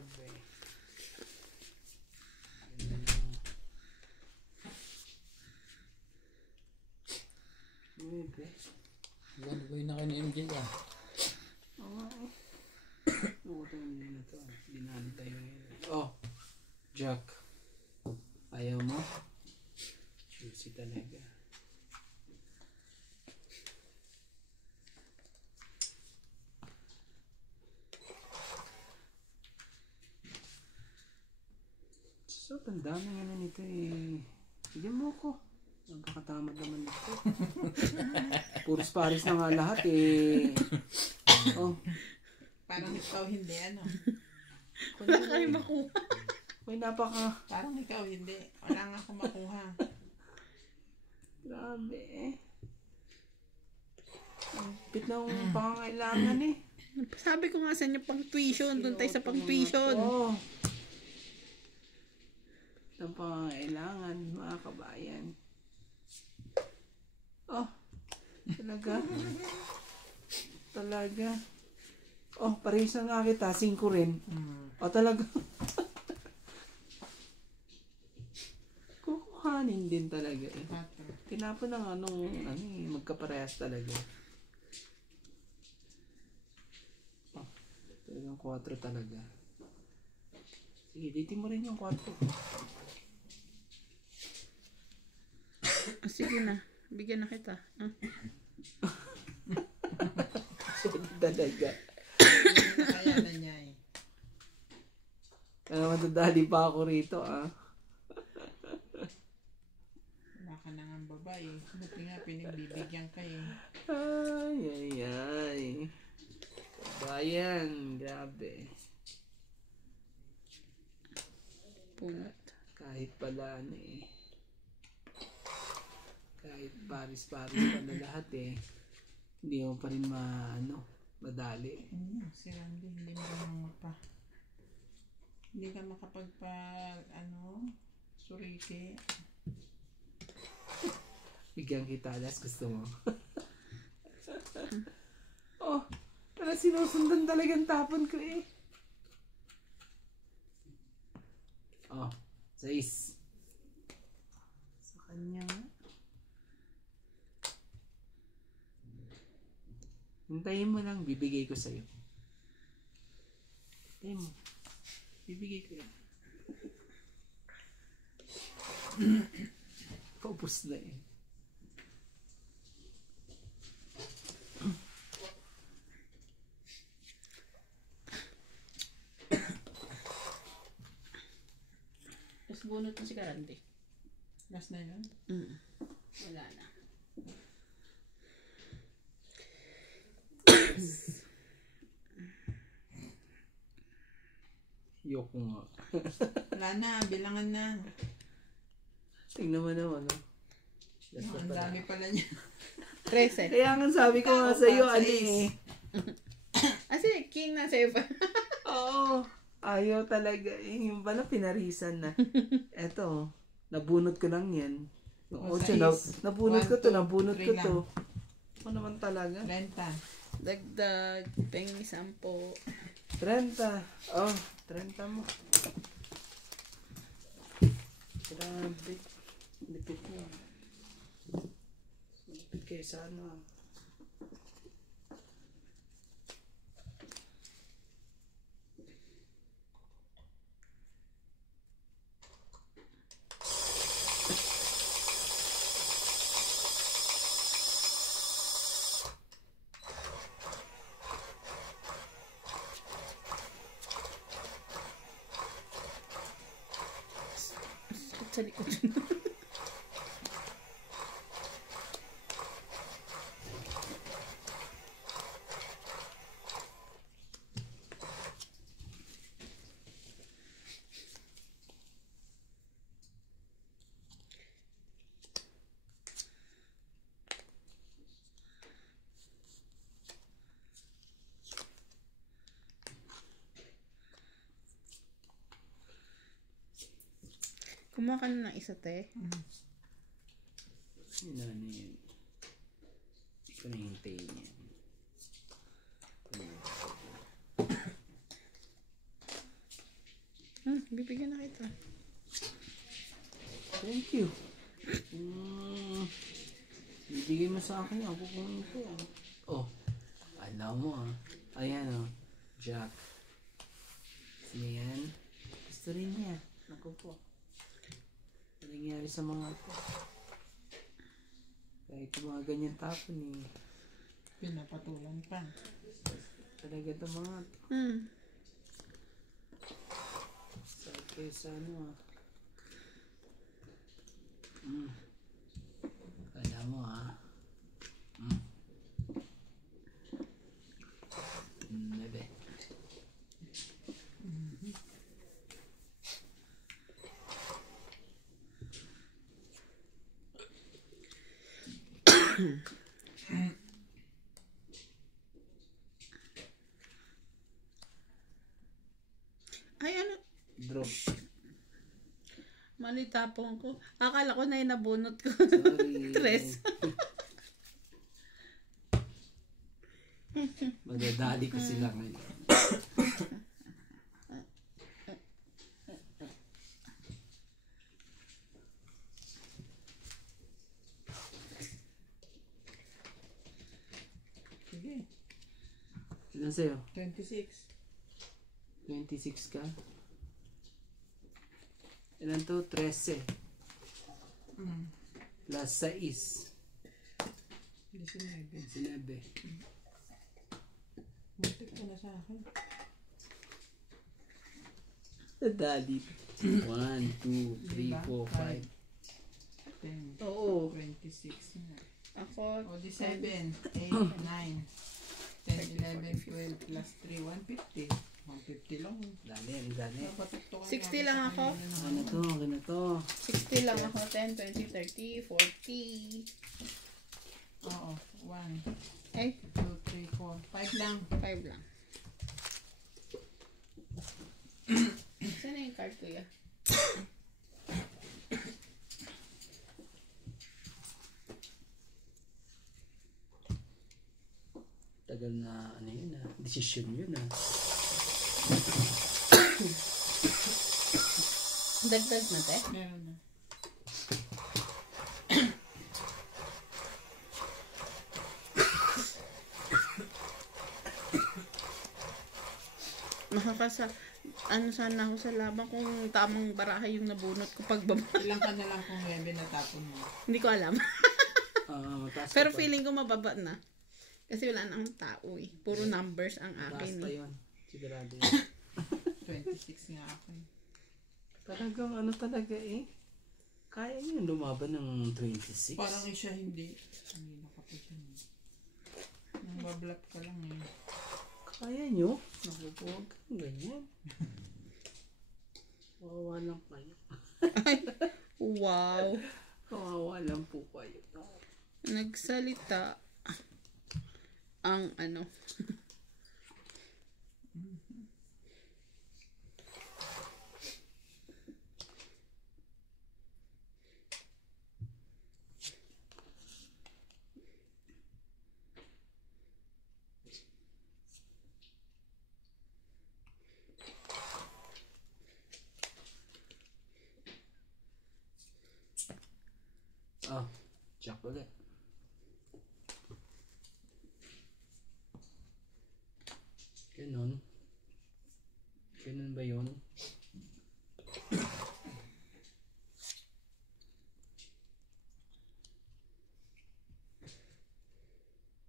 Grabe. Grabe. Gano'n na kayo ni MJ ah. Oo. Oo, tayo na ito. Binali tayo ngayon. Oh, Jack. Ayaw mo? Juicy talaga. So, tanda na nga na nito eh. Bigyan mo ako. Nagkakatamad naman ito. Puros Paris na nga lahat eh. Oh. Parang ikaw hindi, ano? Wala kayo makuha. Uy, napaka. Parang ikaw hindi. Wala nga akong makuha. Grabe eh. Pit na ang pangangailangan eh. Sabi ko nga sa inyo pang tuition. Doon tayo sa pang tuition. Oo. Pit ang pangangailangan, mga kabayan. Oh. Talaga. Talaga. Oh, parehas na nga kita. 5 rin. Oh, talaga. Kukuhanin din talaga eh. Tinapon na nga nung magkaparehas talaga. Oh, talagang 4 talaga. Sige, ditin mo rin yung 4. Sige na. Bigyan na kita. Solid talaga. Kaya na niya eh. Kaya madadali pa ako rito ah. Wala ka na nga babae. Buti nga pinagbibigyan ka eh. Ay, ay, ay. Kabayan, grabe. Punot. Kahit pala ano eh. Kahit Paris-Paris pala lahat eh. Hindi mo pa rin madali. Si Randy, hindi mo naman hindi ka suriki. Bigyan kita, alas gusto mo. Oh, para sinusundan talagang tapon ko eh. Oh, 6. Sa kanya nga. Hintayin mo lang, bibigay ko sa'yo. Hintayin mo. Bibigay ko yan. Paubos na eh. Tapos bunot na si Karante. Last na yun? Wala na. Yoko nga. Wala na, bilangan na. Tingnan mo naman, no? Ang dami pala niya. 13. Kaya nga sabi ko nga sa'yo, ano eh. Kasi king na sa'yo pa. Oo. Ayaw talaga. Yung pala pinarisan na. Eto, nabunot ko lang yan. Yung 8, nabunot ko to, nabunot ko to. Ano naman talaga? 30. Dagdag. Pengi 10. 30. Oh, 30 mo. Grabe. Lipit mo. Lipit kayo sana. Sa likod. Kumuha ka na ng isa, te. Yun na yun. Hindi ko nahintayin yan. Bibigyan na kita. Thank you. Ibigay mo sa akin. Ako kunin ko. Oh. Alam mo Ayan Jack. Yan. Gusto rin niya. Naku po. Ano nangyari sa mga ito? Kahit mga ganyan tapon Pinapatulan pa. talaga ito mga ito. Sarap kayo sa Alam mo Bebe. Ay, ano? Drop. Mali tapong ko. Akala ko na yung nabunot ko. Sorry. Tres. Madadali ko sila ngayon. Sige. Ilan sa'yo? 26. 26 ka? Ilan to? 13. Plus 6. 19. 19. Muntik ko na sa akin. Nadali. 1, 2, 3, 4, 5. 10. Oo. 26 nga. Ako, O di 7, 8, 9, 10, 11, 12 plus 3, 150. 150 lang. Dali, dali. Napatuktukan 60 lang ako. Ano to? Ano to? 60 lang ako. 10, 20, 30, 40. Oo. 1, Ay, 2, 3, 4. 5 lang. 5 lang. Saan na yung card ko ya? Tagal na ano yun Desisyon yun Dagdag na te? Meron na. Ano sana ako sa laban kung tamang baraha yung nabunot ko pagbaba. Ilang ka na lang kung 11 na tapon mo. Hindi ko alam. Mataas Pero pa. feeling ko mababa na. Kasi wala nang tao Puro numbers ang akin Basta yun. Sigurado yun. 26 nga ako. Talagang ano talaga Kaya niyo lumaban ng 26? Parang siya hindi. Hindi nakapagyan. Nang bablap ka lang Kaya niyo? Naku, Huwag kang ganyan. Kawawa lang kayo. Wow. Kawawa lang po kayo. Nagsalita ang ano. Chocolate. Ganon. Ganon ba yun?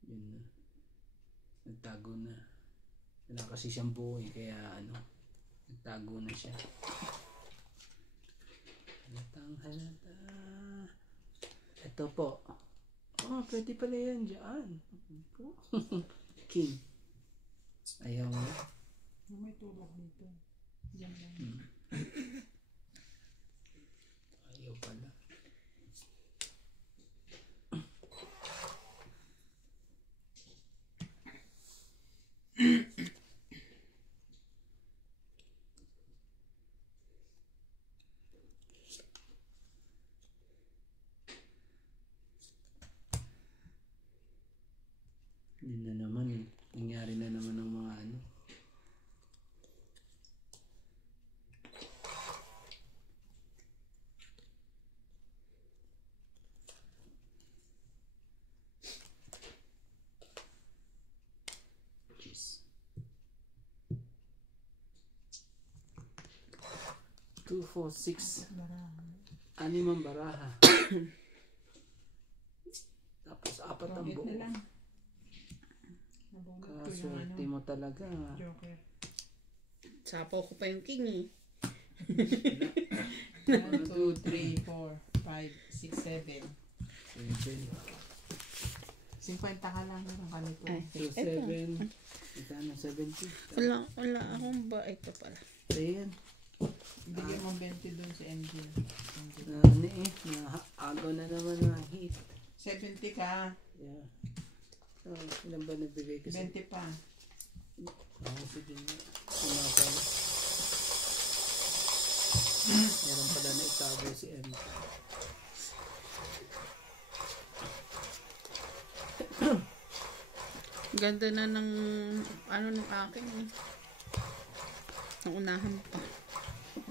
Yun na. Nagtago na. Wala kasi siyang buo kaya nagtago na siya. Halatang halata. Ito po. Pwede pala yan dyan. King. Ayaw mo. may tulak dito. Diyan lang. Ayaw pala. Yun na naman nangyari na naman ng mga 2, 4, 6. Baraha. 6 ang baraha. Tapos 4 ang Bakit buo. na lang? Nabunot ko yung Kaswerte mo talaga. Joker. Sapaw ko pa yung king eh. 1, 2, 3, 4, 5, 6, 7. 50 ka lang meron ka nito. Ay, So, eto. 7. Ito 70. Wala akong ba. Ito pala. Ayan. Bigyan mo 20 dun sa MG. Ano eh. Agaw na naman ng heat. 70 ka. Yeah. Oh, ilan ba nagbigay kasi? 20 pa. Sige nga. Sumasal. Meron pala na itago si M. Ganda na ng ano ng akin eh. Ang unahan pa.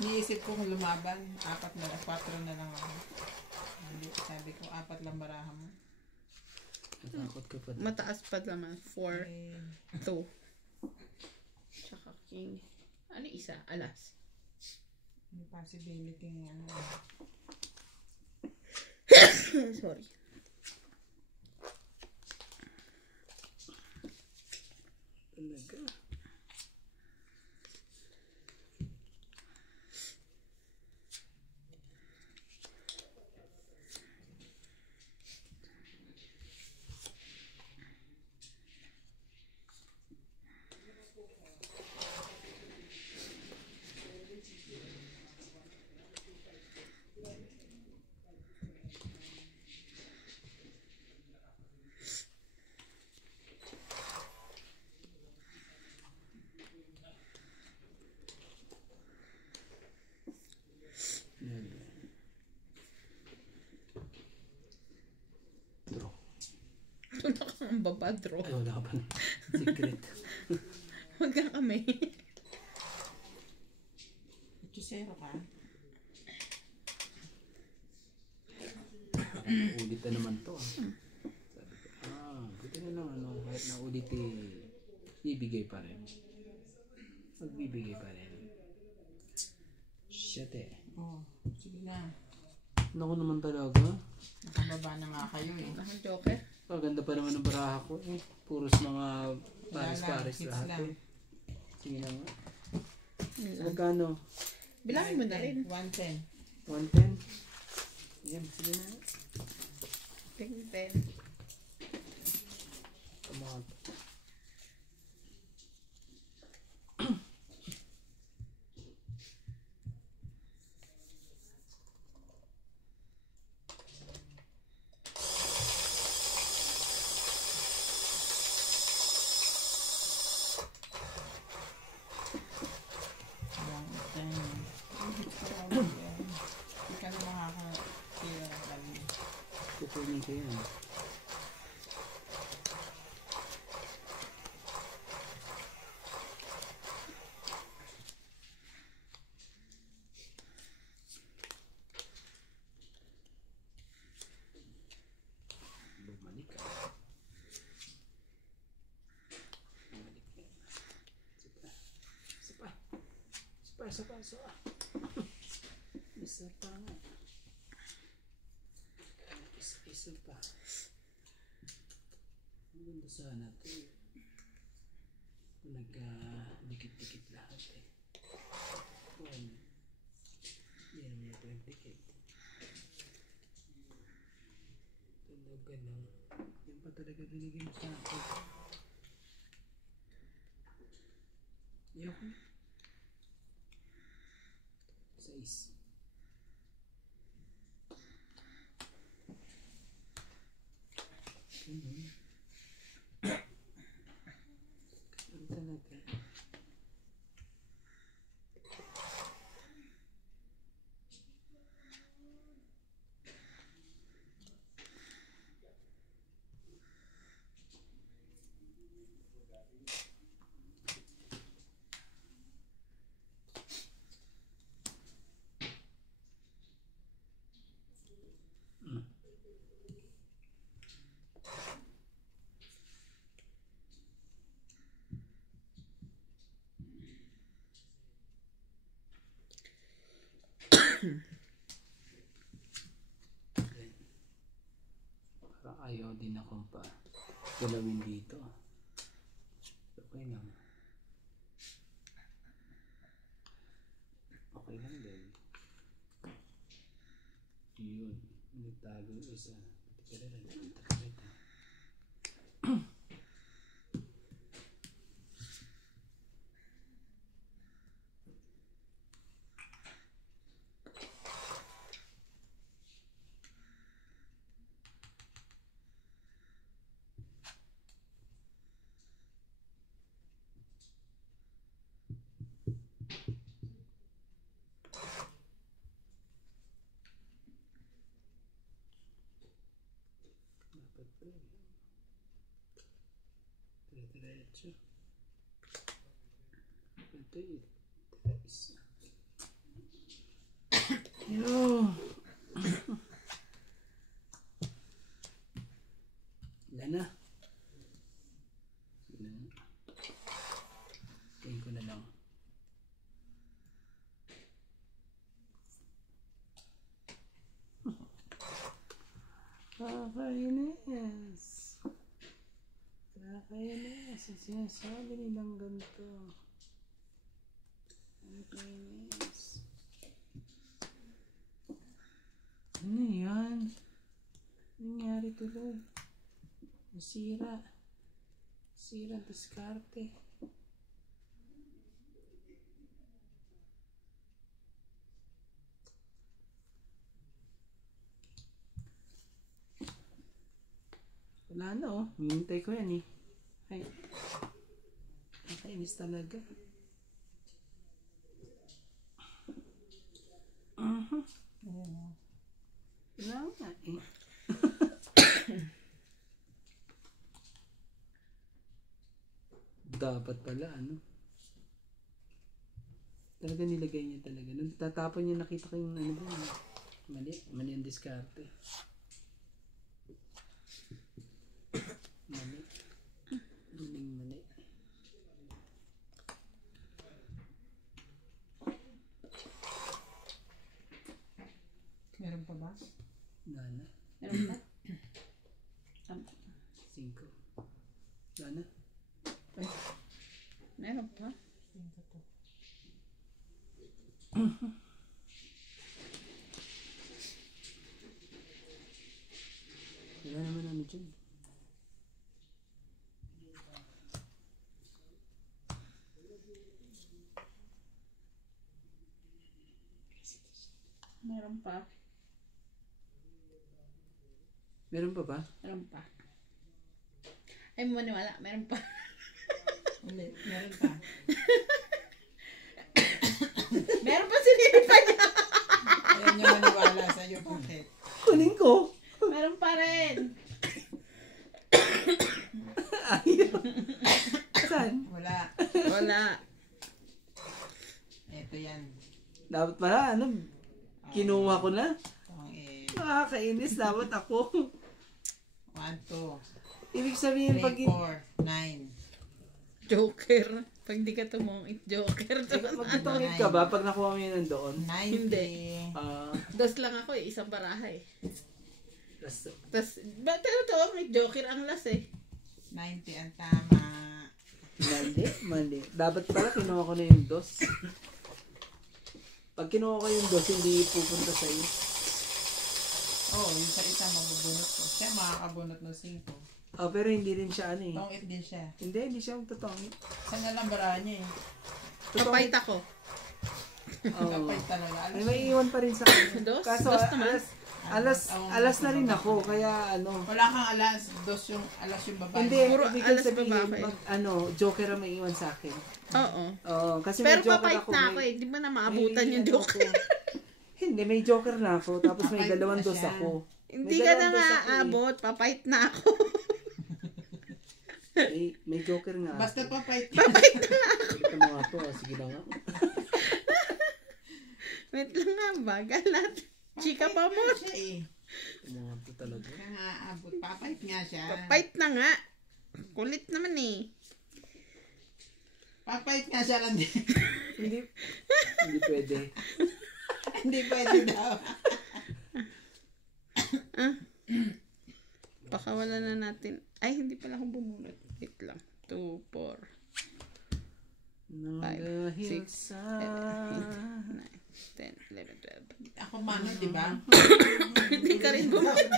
Niisip ko kung lumaban, 4 na lang ako. Hindi, sabi ko 4 lang baraha mo. Natakot ka pa. Mataas pa naman. 4, Eh, 2. Tsaka king. Ano isa? Alas. may possibility ng ano. Sorry. Talaga. Yan. Draw. Wala kang babadro. Ay, wala ka pa na. Secret. Huwag ka kami. 8-0 ka? Ulit na naman to. Sabi ko, buti na lang ano, kahit na ulit ibigay pa rin. Magbibigay pa rin. Shit eh. Oo. Sige na. Naku naman talaga. Nakababa na nga kayo eh. Ang joker. Ganda pa naman ng baraha ko eh. Puros mga pares-pares hits lahat lang. eh. Sige na nga. Magkano? Bilangin mo na rin. 110. 110? Yan, sige na nga. King 10. Come on. Hindi ka na makakakira ng kami. Kukunin ko yan. Bumalik ka. Bumalik ka. Isa pa. Isa pa. Isa pa nga. Isa pa. Ang ganda sana ito. Nagka-dikit-dikit lahat eh. Well, hindi naman ito yung dikit. Talaga lang. Yan pa talaga binigay mo sa akin. Ayoko na. 6. Ganun. Ganun talaga. Parang ayaw din akong pa galawin dito. Okay lang. Okay lang din. Yun. Nagtago yung isa. Teka rin. Diretso. Ito yun. Yo. Wala na. Tingin ko na lang. Kakainis. Kakainis. Ang sinasabi nilang ganito. Kakainis. Ano yan? Nangyari tuloy. Nasira. Sira ang diskarte. Wala na oh. Hintay ko yan eh. Ay. Nakainis talaga. Wala nga eh. Dapat pala ano. Talaga nilagay niya talaga. Nung tatapon niya nakita ko yung ano doon. Mali. Mali ang diskarte. Mali. Mali. Meron pa ba? Nana. Meron ba? 5. Nana. Ay. Meron pa? Tingnan to. Wala naman ano dyan. Meron pa. Meron pa ba? Meron pa. Ay, maniwala. Meron pa. Ulit, meron pa. Meron pa sinira pa niya. Ayaw niya maniwala sa'yo, bakit? Kunin ko. Meron pa rin. Ayaw. Saan? Wala. Wala. Ito yan. Dapat pala ano. Kinuha ko na. Itong Nakakainis. Dapat ako. 1, 2, Ibig sabihin 3, pag... 4, 9. Joker. Pag di ka tumungit, Joker. Magtutungit ka ba pag nakuha mo yun nandoon? 90. Hindi. Dos. Dos lang ako eh. Isang baraha eh. Tas, Tapos, ba't tumungit? Joker ang last eh. 90 ang tama. mali. Dapat pala kinuha ko na yung dos. Pag kinuha ko yung dos, hindi pupunta sa iyo. Oh, yung sa isa mabubunot ko. Siya makakabunot ng 5. Pero hindi rin siya ano eh. Tongit din siya. Hindi siya magtutongit. Saan nga lang barahan niya eh. Papait ako. Kapay talaga. May maiiwan pa rin sa akin. Dos? Kaso Dos naman? alas na rin ako, kaya ano. Wala kang alas. Alas yung babae. Hindi, Puro ibig alas sabihin, babae. Joker ang maiiwan sa akin. Oo. Oo, kasi Pero may joker papait ako. na ako eh. Di ba na maabutan yung ano Joker? ako. Hindi, may joker na ako, tapos may Papait dalawang na dos siya. ako. Hindi May ka na dalawang dos nga ako eh. abot. Papait na ako. May joker nga. Basta papait. Papait na nga. Ito mo nga to, sige lang nga. Wait lang nga ba? Galat. Chika pa mo. Siya eh. Ito mo nga to talaga. Kaya nga abot. Papait nga siya. Papait na nga. Kulit naman eh. Papait nga siya lang din. Hindi pwede. Hindi pwede daw. Pakawalan na natin. Ay, hindi pala akong bumunot. Wait lang. 2, 4, 5, 6, 7, 8, 9, 10, 11, 12. Ako mano, di ba? Hindi ka rin bumunot.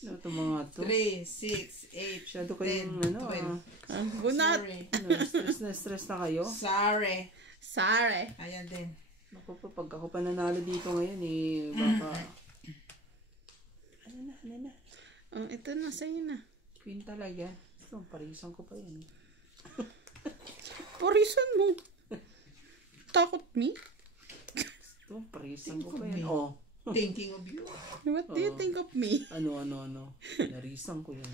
Ano ito mga to? 3, 6, 8, Masyado 10, kayong ano 12. Bunot. Sorry. Stress na kayo? Sorry. Sorry. Ayan din. Ako pa, pag ako pa nanalo dito ngayon baka... Ano na? Oh, ito na, sa'yo na. Queen talaga. Ito, parisan ko pa yan. Parisan mo. Takot me? Ito, parisan ko pa yan. Oh. Thinking of you. What do you think of me? Ano. Narisan ko yan.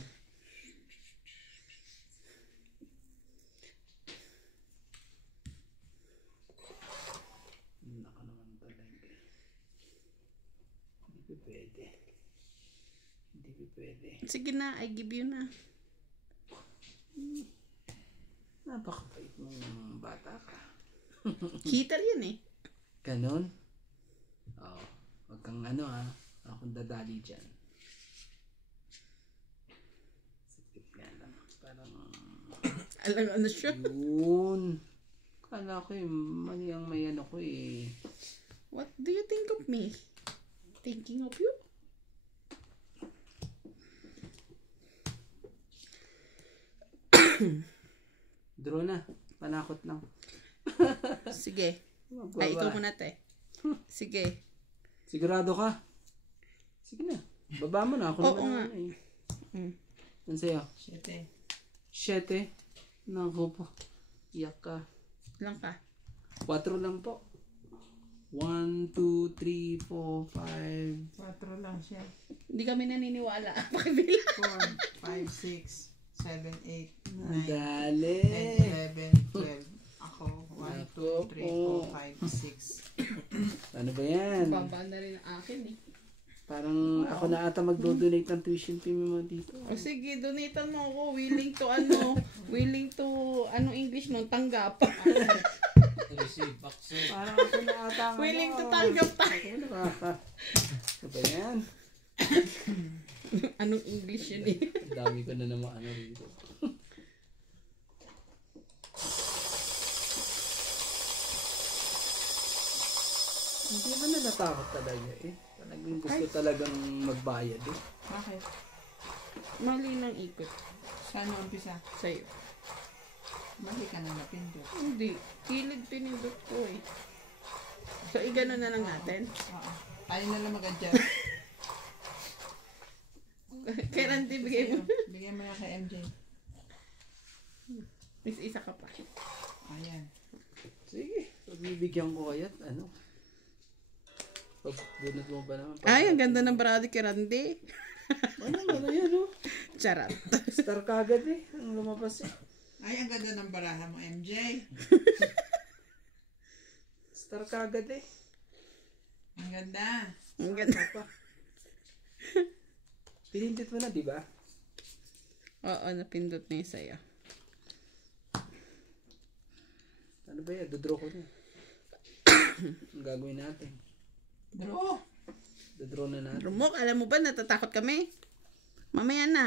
Naka naman talaga. Hindi pwede. Sige na, I give you na. Napakabait mong bata ka. Cheater yan eh. Ganon? Oo. Huwag kang akong dadali dyan. Sakit nga lang. Parang... Alam ano siya? Yun. Kala ko mali ang may ko What do you think of me? Thinking of you? Draw na. Panakot lang. Sige. Magbaba. Ay, ikaw muna te. Sige. Sigurado ka? Sige na. Baba mo na. Ako Oo naman nga. Ano sa'yo? 7. 7. Naku po. Iyak ka. Lang ka. 4 lang po. 1, 2, 3, 4, 5. 4 lang siya. Hindi kami naniniwala. Pakibila. 4, 5, 6, 7, 8, 9, Dali. 10, 11, 12. Ako, 1, 2, 3, 4, 5, 6. Ano ba yan? Baba na rin ang akin eh. Parang ako na ata magdo-donate ng tuition fee mo dito. O sige, donatean mo ako. Willing to English no, tanggap. Receive, accept. Parang ako na ata. Willing to tanggap tayo. Ano ba yan? Anong English yun eh? Dami ko na naman rito. Hindi man na natakot talaga Talagang gusto talagang magbayad Bakit? Mali ng ikot. Saan umpisa? Sa'yo. Mali ka na napindot. Hindi. Kilid pinindot ko eh. So, igano na lang natin. Oo. Tayo na lang mag-adjust. Kailan bigay mo? Bigay mo na kay MJ. Isa ka pa. Ayan. Sige, pagbibigyan ko kaya't pagbunot mo ba naman? Ay, ang ganda ng barado kay Randy. Ano yan Charot. Star kagad ang lumabas Ay, ang ganda ng baraha mo, MJ. Star kagad Ang ganda. Ang ganda. Pinindit mo na, di ba? Oo, napindot na yung sa'yo. Ano ba yan? Dodraw ko na. Ang gagawin natin. Draw. Dodraw na natin. Rumok, alam mo ba natatakot kami? Mamaya na.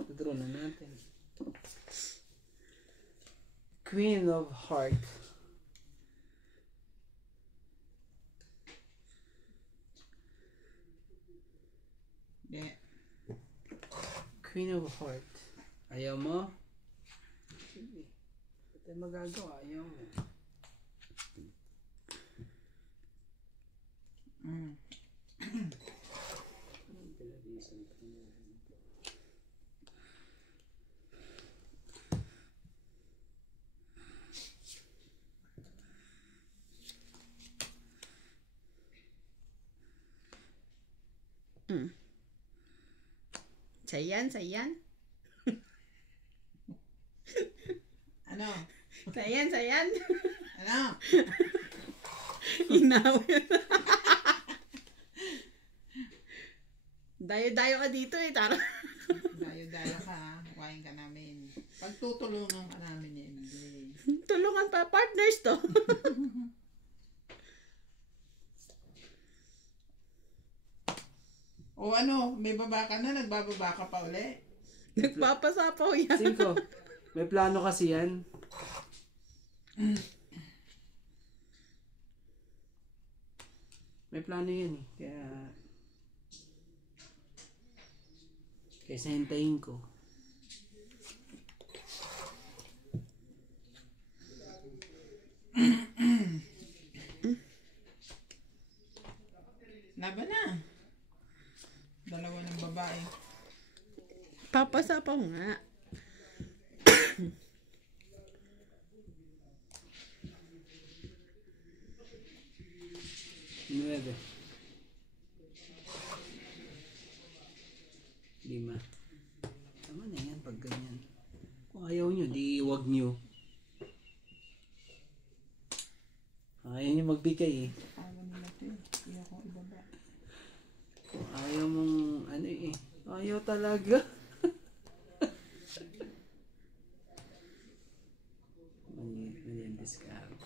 Dodraw na natin. Queen of Heart. Yeah. Queen of Heart. Ayaw mo? Sige. Ito magagawa. Ayaw mo. Sayan. Ano? Sayan. Ano? Inawin. Dayo-dayo ka dito eh, tara. Dayo-dayo ka ha. Huwain ka namin. Pagtutulungan ka namin ni MJ. Tulungan pa, partners to. O ano, may baba ka na, nagbababa ka pa uli. Nagpapasapaw yan. 5. May plano kasi yan. May plano yan eh. Kaya hintayin ko. Laban na. Dalawa ng babae. Papasapaw nga. Nueve. 5. Tama na yan pag ganyan. Kung ayaw nyo, di wag nyo. Ayaw nyo magbigay eh. Ayaw nila ito eh. Ayaw kong ibaba. Kung ayaw mong ano eh. Ayaw talaga. Mali ang discount.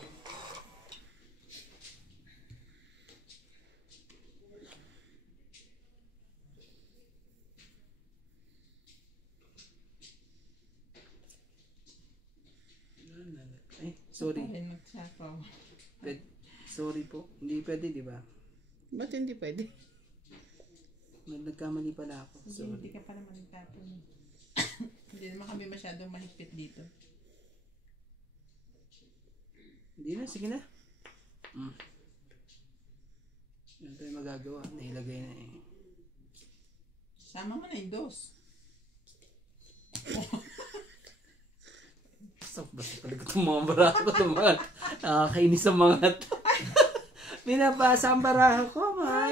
Ay, sorry. Ay, nagsapaw. Sorry po. Hindi pwede, di ba? Ba't hindi pwede? Nagkamali pala ako. Hindi, Sorry. hindi ka pa naman nagtapon. Hindi naman kami masyadong mahigpit dito. Hindi na, sige na. Ano tayo magagawa? Nailagay na eh. Sama mo na yung dos. Basta talaga itong mga baraha ko. Nakakainis ang mga to. Binabasa ang baraha ko, ma.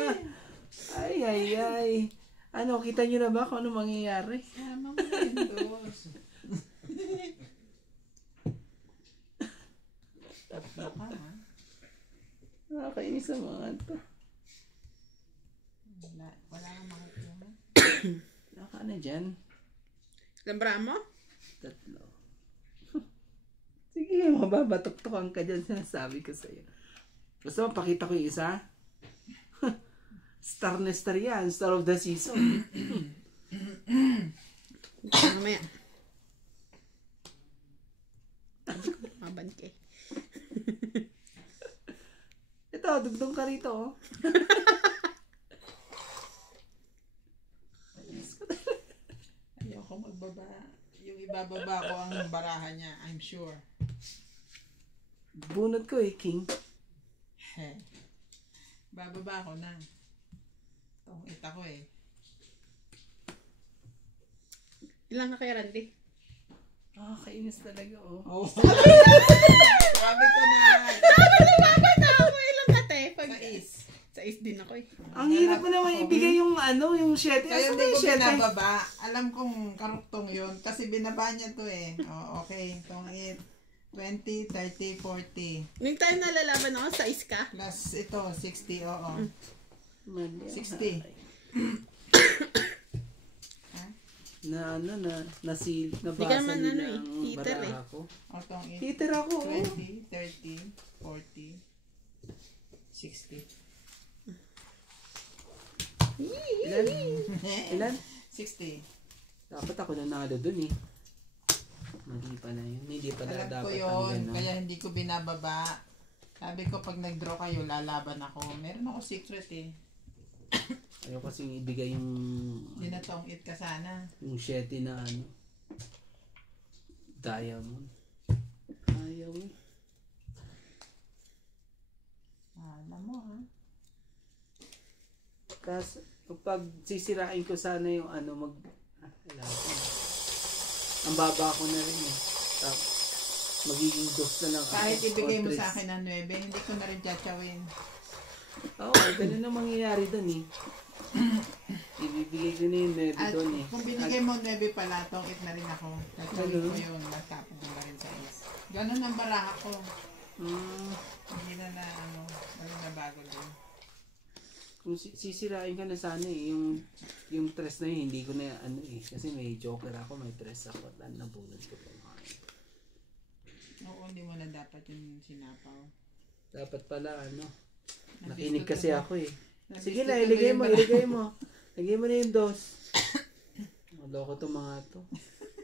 Ay. Ano, kita nyo na ba kung ano mangyayari? Sama mo na yung dos. Tatlo ka, ha? Nakakainis ang mga to. Wala kang makukuha. Naka na dyan. Lambra mo? 3. Sige, mababatok-tokan ka dyan. Sinasabi ko sa'yo. Gusto mo, pakita ko yung isa? Star na star yan. Star of the season. Mamaya. Maban ka eh. Ito, dugdong ka rito, oh. Ayoko magbaba. Yung ibababa ko ang baraha niya, I'm sure. Bunot ko eh, King. Bababa ko na. Itong ita ko eh. Ilang na kay Randy? Kainis talaga, oh. Oh. Sabi ko na. Nakakaliwagan na ako. Ilang ka, te? Sais din ako eh. Ang hirap mo naman ibigay yung ano, yung 7. Kaya Asa hindi ba ko yung 7? binababa. Alam kong karuktong yun. Kasi binaba niya to eh. Oh, okay. Itong 8, 20, 30, 40. Nung time na lalaban ako, sais ka? Plus ito, 60. Oo. Mali. 60. Na ano na Di ka nabasa naman nila ano eh, ang heater eh. baraha ko. O, itong 8, Heater ako, oh. 20, 30, 40, 60. Ilan? Ilan? 60. Dapat ako nanalo dun eh. Mali pa na yun. Hindi pa na Alam ko dapat yun, ang gano'n. kaya hindi ko binababa. Sabi ko pag nag-draw kayo, lalaban ako. Meron ako secret eh. Ayaw kasing ibigay yung Hindi na tong 8 ka sana. yung 7 na ano. Diamond. Ayaw eh. Alam mo ha. Kasi pag sisirain ko sana yung ano wala ko. Ang baba ko na rin eh. Tapos magiging 2 na lang. Kahit ibigay mo Or sa 3. akin ng 9, hindi ko na rin tsatsawin. Oo, ganun ang mangyayari dun eh. Ibibigay ko na yung 9 At dun eh. kung binigay mo 9 pala, tong 8 na rin ako. Tsatsawin Ganun? ko yun, matapos mo na rin sa is. Ganun ang baraha ko. Hindi na na bago din. Kung sisirain ka na sana eh, yung tres na yun, hindi ko na ano eh. Kasi may joker ako, may tres ako. At nabunod ko pa mga. Oo, hindi mo na dapat yung sinapaw. Dapat pala ano. Nabisto Nakinig to kasi ba? ako eh. Nabisto Sige na, tuloy iligay yung mo, baraha. iligay mo. Lagay mo na yung dos. Maloko to mga to.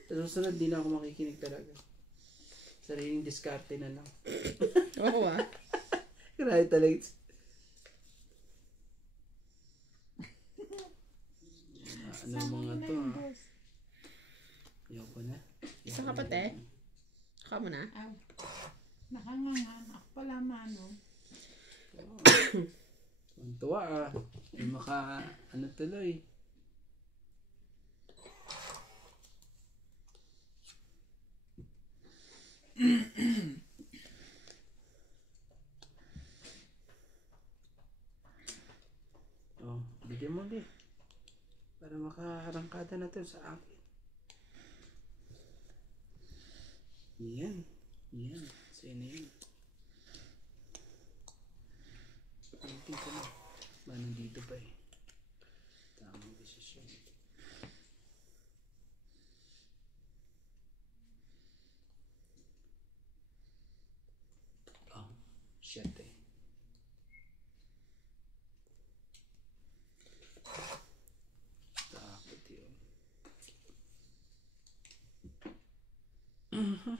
Sa susunod, di na ako makikinig talaga. Sariling diskarte na lang. Oo ah. Grabe talaga. Ano mga to ha? Ayoko na. Isa ka pati? Saka mo na? Aw. Nakangangan. Ako pala mano. Tuwa ah. May ano tuloy. Oh, bigyan mo ulit. Para makaharangkada na to sa akin. Yan. Yan. Sa'yo na yan. Pagkitin ko na. Ba, nandito pa eh. Tamang desisyon. Oh, shit eh. Takot yun. Bakit kaya?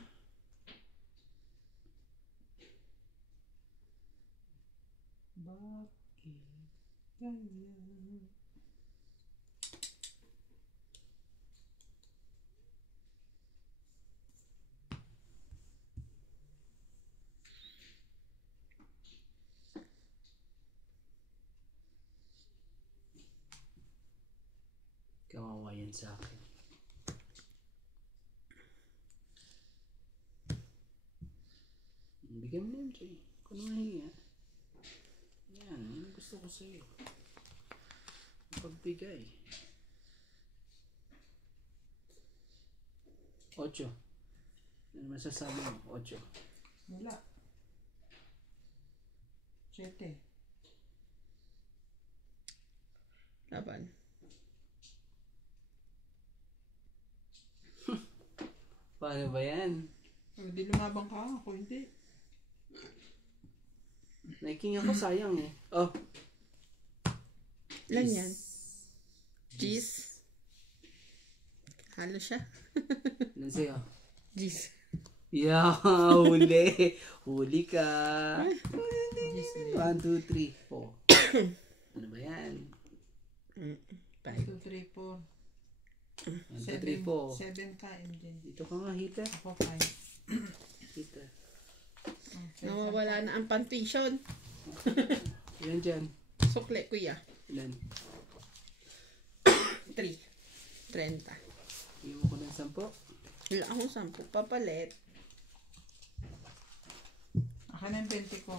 Kawawa yan sa akin. Bigyan mo na yun, Jay. Kung ano mahinga. Yan, yan gusto ko sa'yo. Pagbigay. 8. Ano masasabi mo? 8. Wala. 7. Laban. Paano ba yan? Hindi lumabang ka. Ako hindi. Naiking ako, sayang eh. Oh. Ilan yan? Cheese. Halo siya. Ilan sa'yo? Cheese. Yeah, huli. Huli ka. 1, 2, 3, 4. Ano ba yan? 1, 2, 3, 4. 1, 2, 3, 4. 7 ka, MJ. Dito ka nga, heater. Ako 5. Heater. Nawawala na ang pantuition. Ilan dyan? Sukle, kuya. Ilan? 3. 30. Bigyan mo ko ng 10. Wala akong 10. Papalit. Ako na yung 20 ko.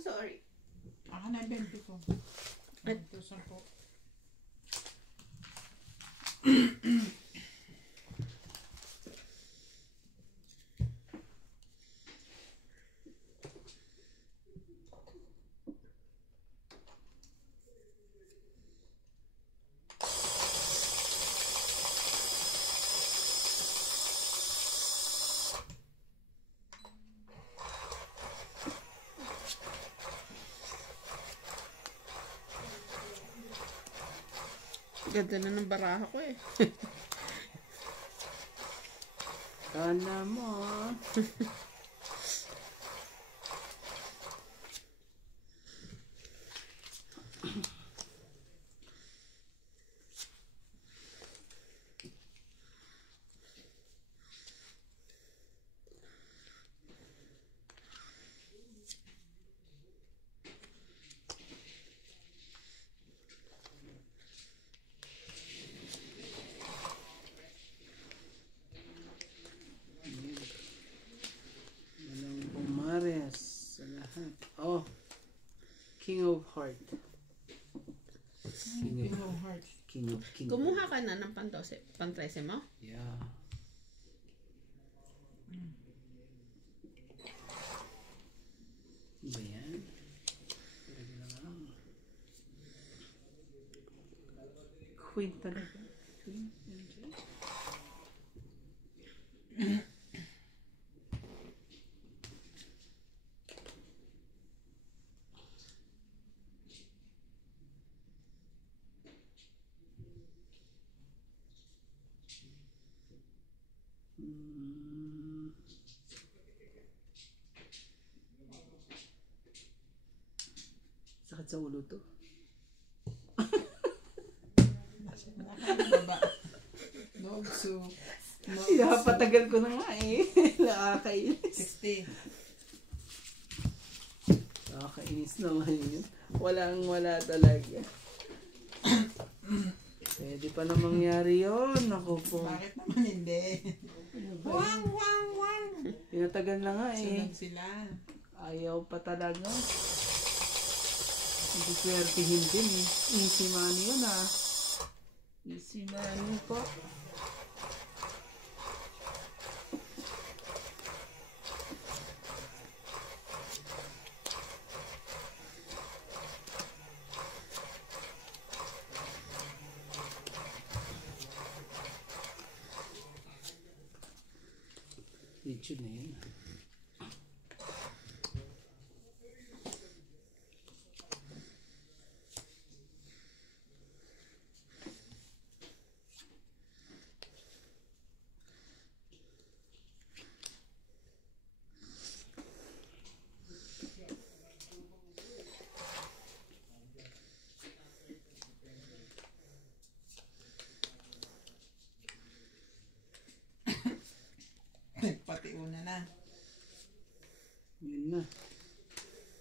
Sorry. Ako na yung 20 ko. At- Ito 10. Ganda na ng baraha ko eh. Kala mo. Walang pumares sa lahat. Oh. King of Heart. King of Hearts. King of King. Kumuha ka na ng pan-13 mo? Yeah. Ba yan? Talaga lang. Queen talaga. Queen. Sakit sa ulo to. Baba. Dog soup. Patagal ko na nga eh. Nakakainis. 60. Nakakainis naman yun. Wala talaga. Pwede pa na mangyari yun. Naku po. Bakit naman hindi? Wang! Tinatagal na nga eh. Sunod sila. Ayaw pa talaga. Hindi swertihin din eh. Easy money yun ah. Easy money po. Video na yun. Pati una na. Yun na.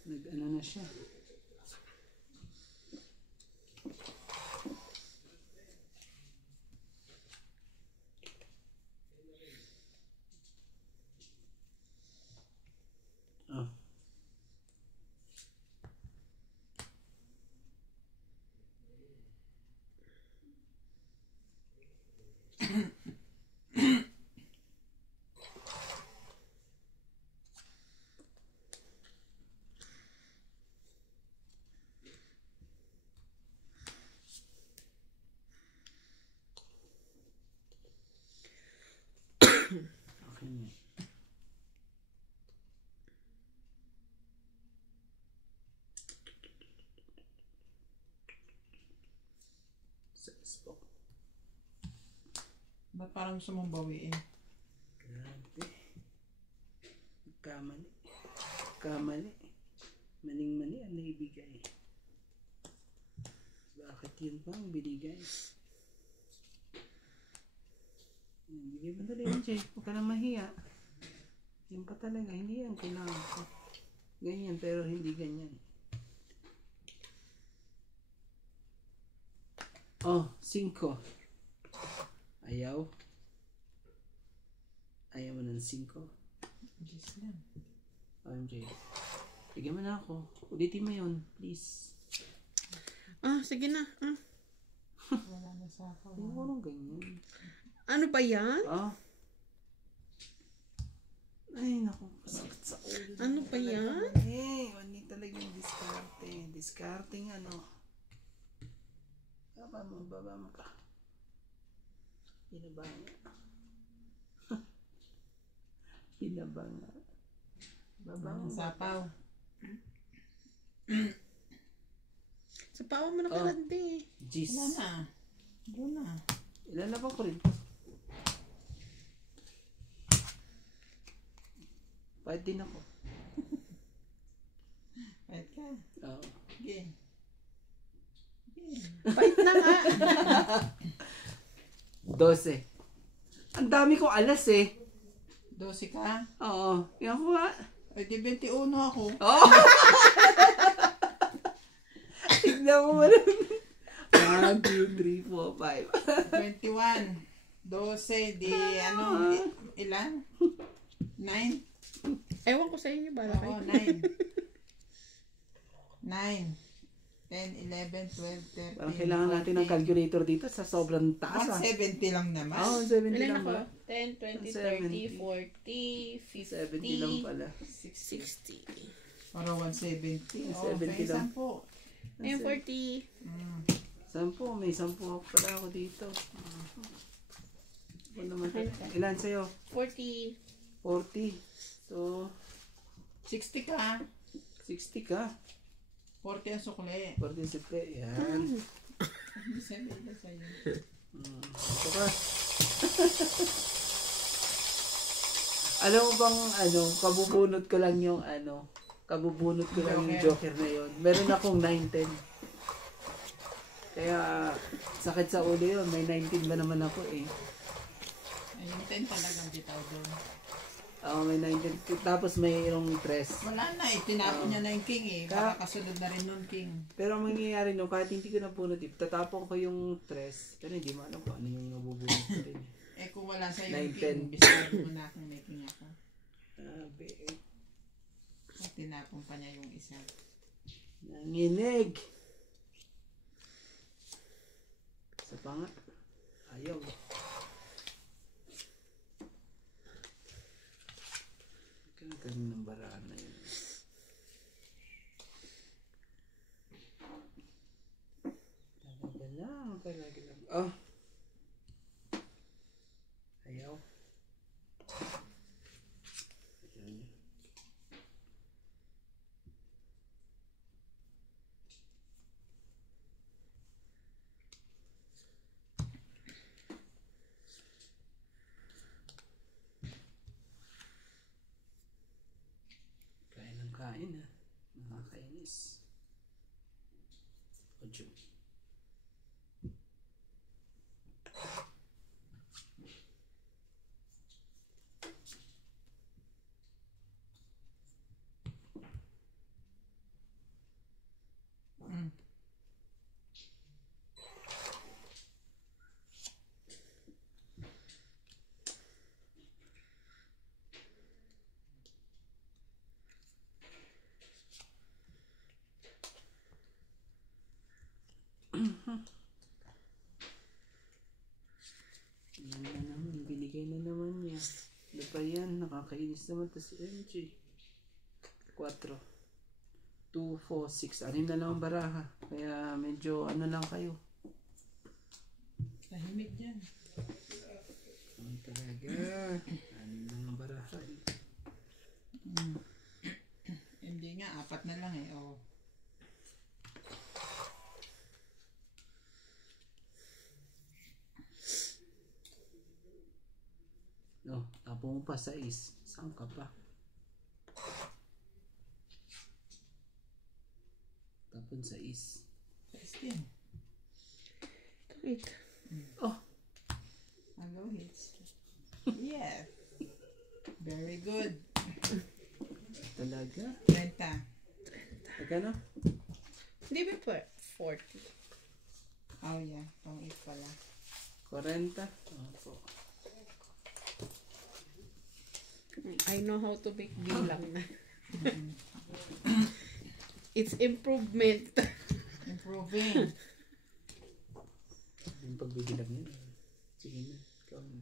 Nag-ano na siya. Oh. Okay na. Saspo. Ba't parang gusto mong bawiin? Grabe. Kamali. Kamali. Maling-mali ang naibigay. Bakit yun pa ang binigay? Bigay mo dali yun, Jay. Huwag ka na mahiya. Yun pa talaga. Hindi yan kailangan ko. Ganyan, pero hindi ganyan. Oh, 5. Ayaw. Ayaw mo ng 5. Just lang. MJ. Bigyan mo na ako. Ulitin mo yun, please. Sige na. Wala na sa ako. Hindi mo nang ganyan. Ano ba yan? Ay, naku. Masakit sa ulo. Ano ba yan? Hindi talaga yung diskarte. Discarding ano. Baba mo pa. Pinaba nga. Pinaba nga. Baba mo. Sapaw. Sa pawa mo nakalandi. Jeez. Wala na. Doon na. Ilalaban ko rin. Pahit din ako. Wait ka. Oo. Sige. Bait na nga. 12. Ang dami kong alas eh. 12 ka? Oo. Yan ko nga. Ay, di 21 ako. Oh! Tignan mo mo rin. 1, 2, 3, 4, 5. 21. 12, di ano, ilan? 9? Ewan ko sa inyo ba? Oo, 9. 9. 10, 11, 12, 13, Parang kailangan natin ng calculator dito sa sobrang taas. 170 lang naman. Oo, 70 Ilan lang ako? ba? 10, 20, 30, 40, 70 lang 50, pala. 60. Para 170. 70 lang. 10. Ayun, 40. 10. May 10 pala ako dito. Ano naman to? Ilan sa'yo? 40. 40. So, 60 ka. 60 ka. 40 ang sukli. 40 sipre. Yan. Send na sa'yo. Ito ka. Alam mo bang kabubunot ko lang yung kabubunot ko lang yung Joker na yun. Meron akong 9-10. Kaya, sakit sa ulo yun. May 19 ba naman ako eh. Ay, yung 10 talagang bitaw doon. Oo, may 19. Tapos mayroong 3. Wala na eh, tinapon niya na yung king eh. Baka kasunod na rin nun king. Pero ang mangyayari nung kahit hindi ko napunot, tatapon ko yung 3. Pero hindi mo alam kung ano yung nabubunot ko rin. Eh kung wala sa yung 9-10. king, bisado mo na kung may king ako. At tinapon pa niya yung isa. Nanginig. Sa panga. Ayaw. Kaya ng baraan na yun. Talaga lang. Oh. Ayaw. Ayan. Kain ha. Nakakainis. Ojo. Yan na naman, binigay na naman niya. Ano ba yan? Nakakainis naman to si MJ. 4 2, 4, 6 anim na lang ang baraha. Kaya medyo ano lang kayo. Tahimik dyan. Ano talaga? Anim na lang ang baraha. Hindi nga, 4 na lang eh. Oh. No, tapon mo pa sa is. Saan ka pa? Tapon sa is. Christine. Wait. Oh, Hello, hits. Yeah. Very good. talaga? 30. Magkano? Hindi ba po? 40. Oh yeah, pang 8 pala. 40? Opo. I know how to make bilang na. It's improvement. Improving. Yung pagbibilang yun. Sige na. Ikaw na.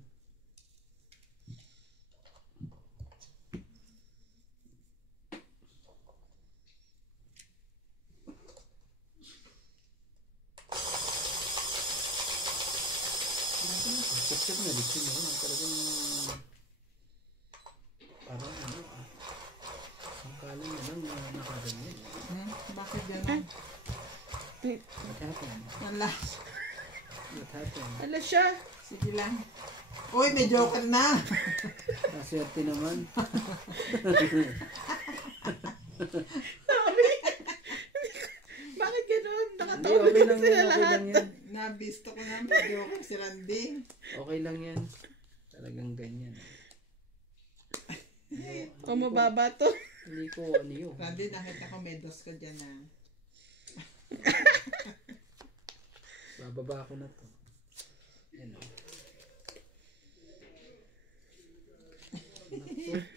Sip na dito na yun. Talagang parang ano ah. Ang kalan na lang na nakaganyan. Bakit gano'n? What happened? Wala. What happened? Ala siya. Sige lang. Uy, may joker na. Naswerte naman. Sorry. Bakit gano'n? Hindi, Nakatawag okay na lang sila yan. Okay lahat. lang yan. Nabisto ko na may joker si Randy. Okay lang yan. Talagang ganyan. O mababa to. Hindi ko ano yun. Randy, nakita ko may dos ka dyan na. Bababa ko na to. Yan o.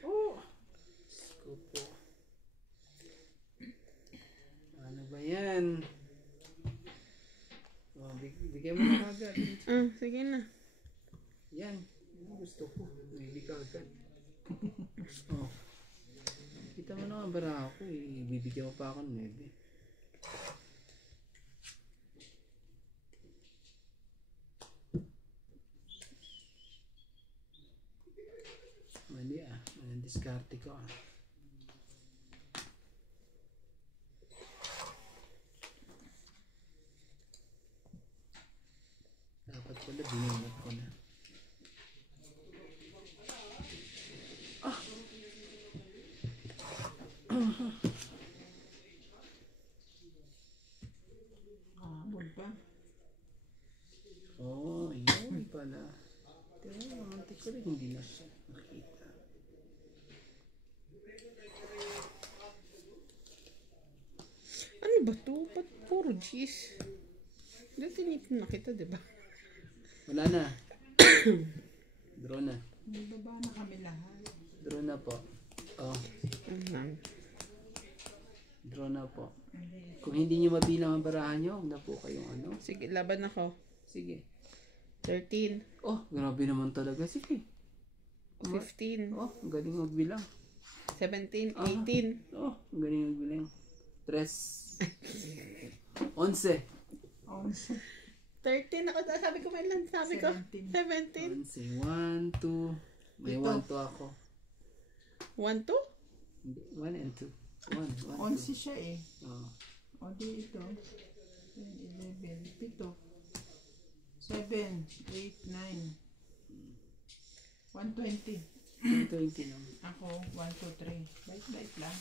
Oh! Skupo. Ano ba yan? Oh, bigyan mo na agad. Sige na. Yan. Yan gusto ko. Bibig ka agad. Oh. Kita mo na nga bara ako eh. Bibigyan mo pa ako ng 9. Mali ah. Ang diskarte ko ah. Dapat pala binunot ko na. Ah! pa. Oh, yun pala. Kaya antik ko rin hindi na siya nakita. Ano ba to? Ba't puro G's? Hindi tinipin na kita, diba? Wala na. Draw na. Baba na kami lahat. Draw na po. Oh, draw na po. Kung hindi nyo mabilang ang barahan nyo, huwag na po kayong ano. Sige, laban ako. Sige. 13, Oh, grabe naman talaga. Sige. 15, Oh, ang galing magbilang. 17, 18. Oh, ang galing magbilang. 3. 11. 11. 13 ako. Sabi ko may lang. Sabi ko 17. 1, 2. May 1, 2 ako. 1, 2? 1 and 2. 1, 1, 11 siya eh. Oh. O di ito. 10, 11, 7, 7, 8, 9. 120. 20 lang. Ako, 1, 2, 3. Bait-bait lang.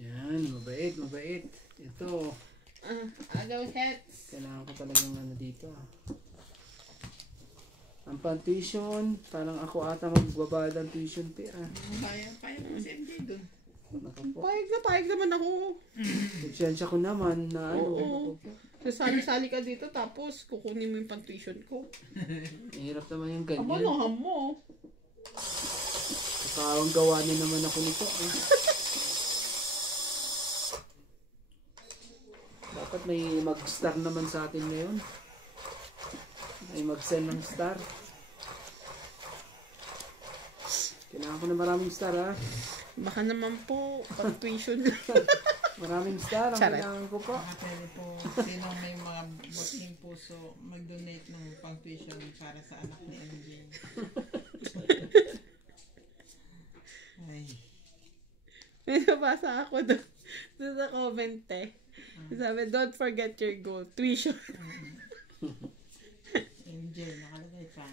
Yan, mabait, mabait. Ito, Agaw hats. kailangan ko talagang ano dito. Ang pang-tuition, parang ako ata magbabayad ng tuition fee. Kaya mo si MJ dun. Naku po. Payag naman ako. Konsensya ko naman na ano. Oo. Naku po. Sasali-sali ka dito tapos kukunin mo yung pang-tuition ko. Mahirap naman yung Aba, ganyan. naham mo. Kakawang gawanin naman ako nito. Dapat may mag-star naman sa atin ngayon. May mag-send ng star. Kailangan ko na maraming star ha. Baka naman po, pang-tuition lang. Maraming star ang Charot. kailangan ko po. Pwede po, sino may mga buting puso, mag-donate ng pang-tuition para sa anak ni MJ. Ay. May nabasa ako doon sa comment eh. Sabi, don't forget your goal. Tuition. MJ, nakalagay pa.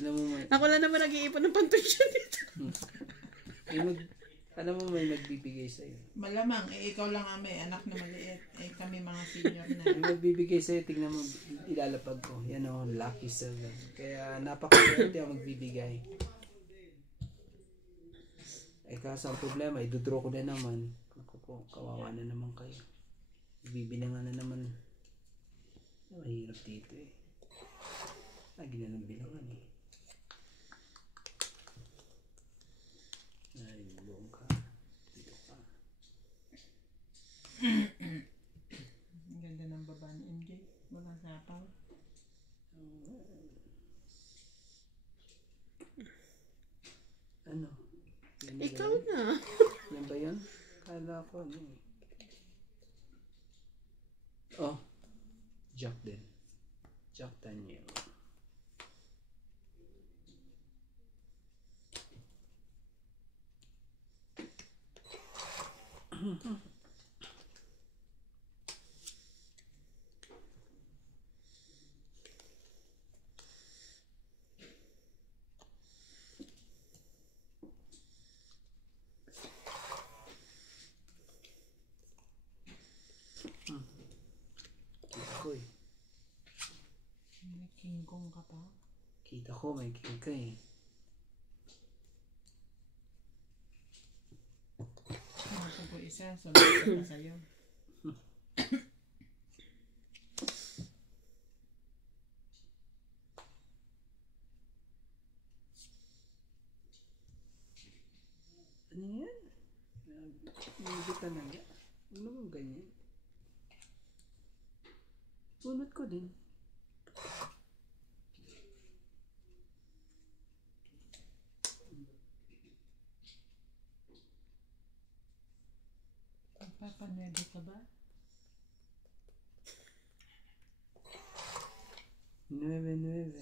Alam mo may, Ako lang naman nag-iipon ng pang-tuition dito. alam mo may magbibigay sa'yo. Malamang, ikaw lang ang may anak na maliit. Kami mga senior na. May magbibigay sa'yo, tignan mo, ilalapag ko. Yan o, lucky 7. Kaya napakaswerte ang magbibigay. Kaso ang problema, idodraw ko na naman. Ako po, kawawa na naman kayo. Bibilangan na naman. Mahirap dito eh. Lagi na ng bilangan eh. Ay, buong ka. Dito ka. Ang ganda ng baba ni MJ. Walang sapaw. Ano? Yan ba Ikaw yan? na. Yan ba yan? Kala ko ano eh. Oh. Jack din. Jack Daniel. Kita ko eh. May King Kong ka pa. Kita ko may king ka eh. Ako po isa, sunod ko pa sa'yo. Ano yan? Hindi talaga. Ano naman ganyan? Sunod ko din. Papanuede ka ba? 9-9.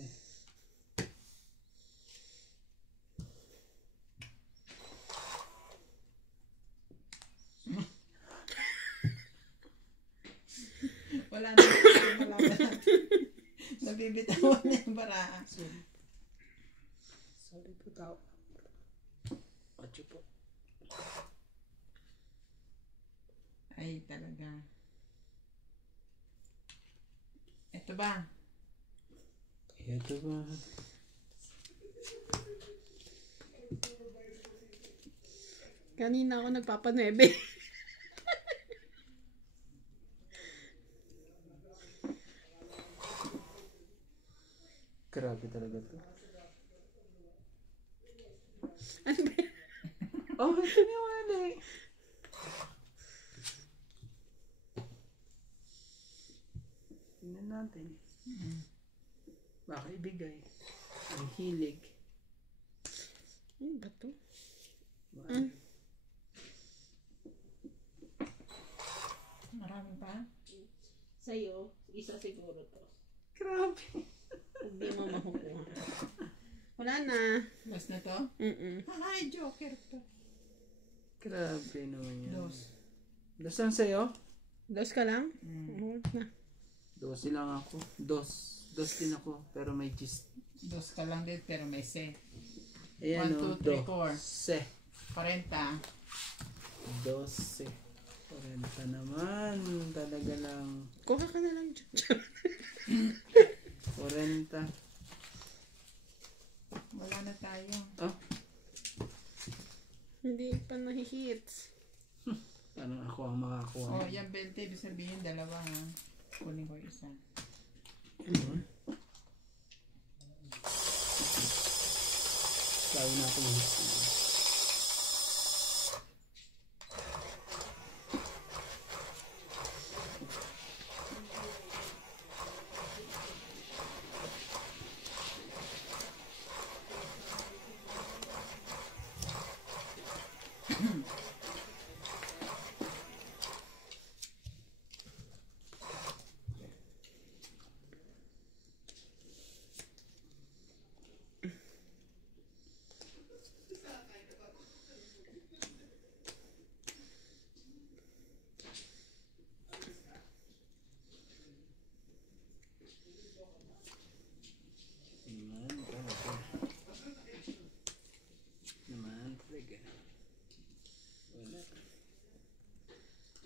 Wala na. Malaman natin. Nabibitawan na yung baraan. Sorry po tao. Ocho po. Ay, talaga. Ito ba? Ito ba? Kanina ako nagpapanebe. Grabe talaga to. Ano ba yan? Oh, ito na wala eh. Tingnan natin. Baka ibigay. Ang hilig. Ano ba to? Marami pa? Sa'yo, isa siguro to. Grabe. Hindi mo makukuha. Wala na. Last na to? Ay, Joker to. Grabe naman yan. Dos. Dasan sa'yo? Dos ka lang? Oo na. Dos lang ako. Dos din ako. Pero may gist. Dos ka lang din, pero may se. Ayan 1, 2, 3, 4. 40. 12. 40 naman. Talaga lang. Kuha ka na lang dyan. 40. Wala na tayo. Oh, Hindi pa nahihits. parang ako ang makakuha. Oh, yan 20. Ibig sabihin, dalawa ha. Kunin ko yung isa. Ano? Sabi na ako ng naman talaga. Wala.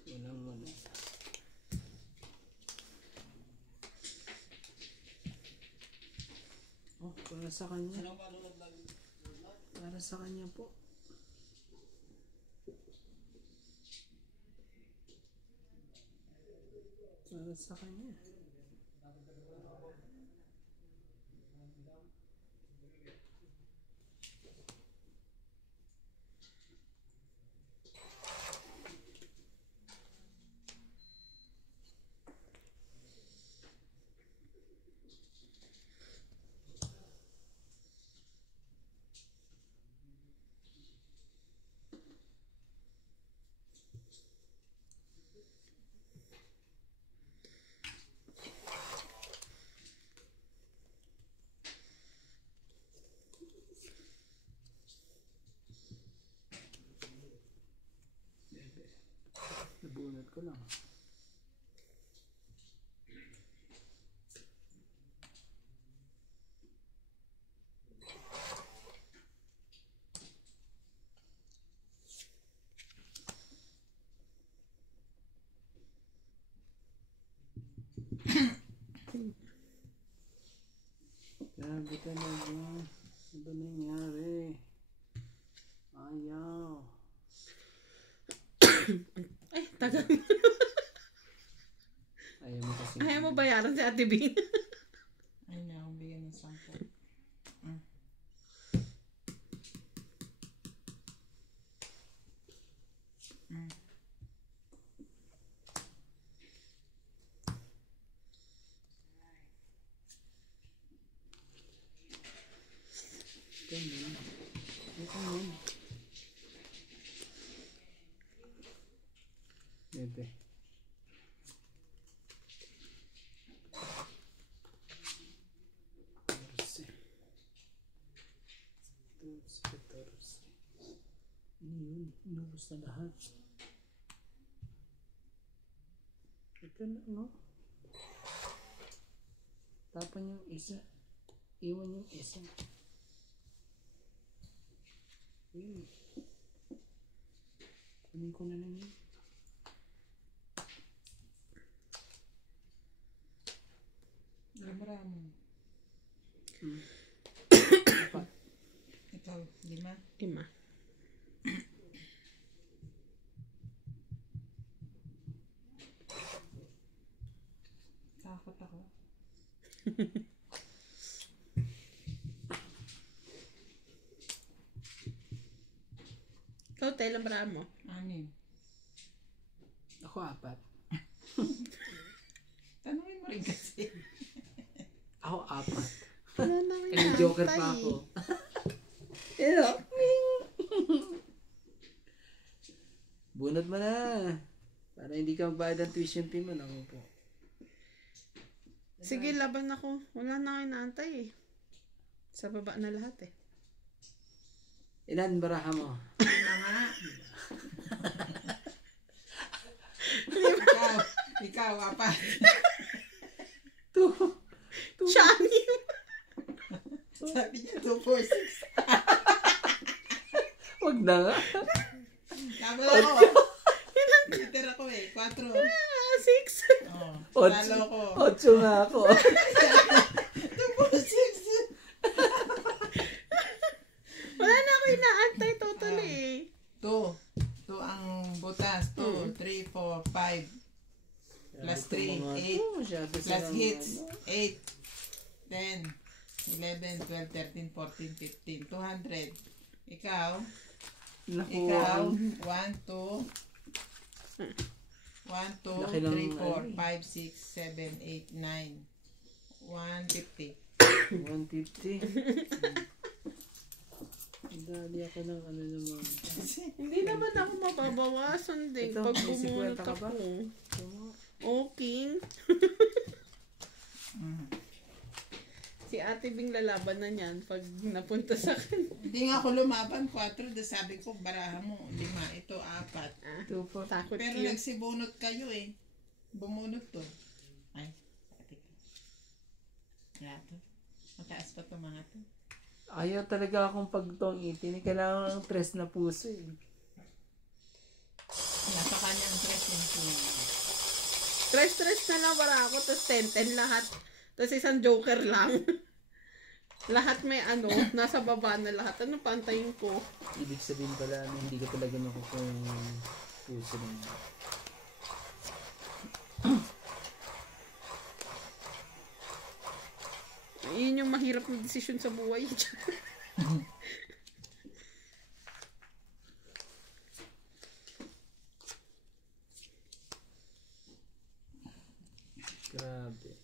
Wala. Oh, para sa kanya. Para sa kanya po. Para sa kanya. Nabunot ko lang. Grabe talaga. Ano ba nangyari? Ayaw. Ay, tagal. Ayaw mo kasi. Ayaw mo bayaran si Ate Bean. Ay na, akong bigyan ng 10. Ganyan. Ganyan. Bebe. Torse. Torse. Ano yun? Inubos na lahat. Ito na, no? Tapan yung isa. Iwan yung isa. Yun. Kunin ko na lang yun. 5. Takot ako. Ikaw, Tel, ang bara mo. 6. Ako 4. Tanungin mo rin kasi. Ako 4. Wala na Eh, joker pa ako. Pero, bunod mo na. Para hindi ka magbayad ng tuition fee mo. Naku po. Sige, laban ako. Wala na kayo naantay eh. Sa baba na lahat eh. Ilan baraha mo? 5 nga. ikaw, 4. Siya, anim. Sabi niya 2, 4, 6. Wag na nga. Tama ako. Peter ako eh. 4. 6. Oh, talo ko. 8 nga ako. 2, 4, 6. Wala na ako inaantay totally eh. 2 ang butas. 2, 3, 4, 5. Plus 3, 8. Plus hits. 8, 10, 11, 12, 13, 14, 15, 200. Ikaw? Naku. Ikaw? 1, 2, 1, 2, Laki lang 3, 4, ano eh. 5, 6, 7, 8, 9. 150. 150. Dali ako ng ano naman. Hindi naman ako mababawasan din Ito, pag may 50 bumunot ka ba? ako. Okay. Si Ate Bing lalaban na niyan pag napunta sa akin. Hindi nga ako lumaban. 4. Sabi ko, baraha mo. 5. Ito, 4. Ito po. Takot Pero yun. nagsibunot kayo eh. Bumunot to. Ay, ate ko. Kaya to. Mataas pa to mga to. Ayaw talaga akong pagtongitin. Kailangan ng tres na puso eh. Nasa kanyang dress yung puno. Stress na lang para ako, tapos 10 lahat. Tapos isang joker lang. Lahat may ano, nasa baba na lahat. Ano pantayin ko? Ibig sabihin pala na hindi ka talaga nakukuha yung puso na yun. Yun yung mahirap na desisyon sa buhay. Grabe.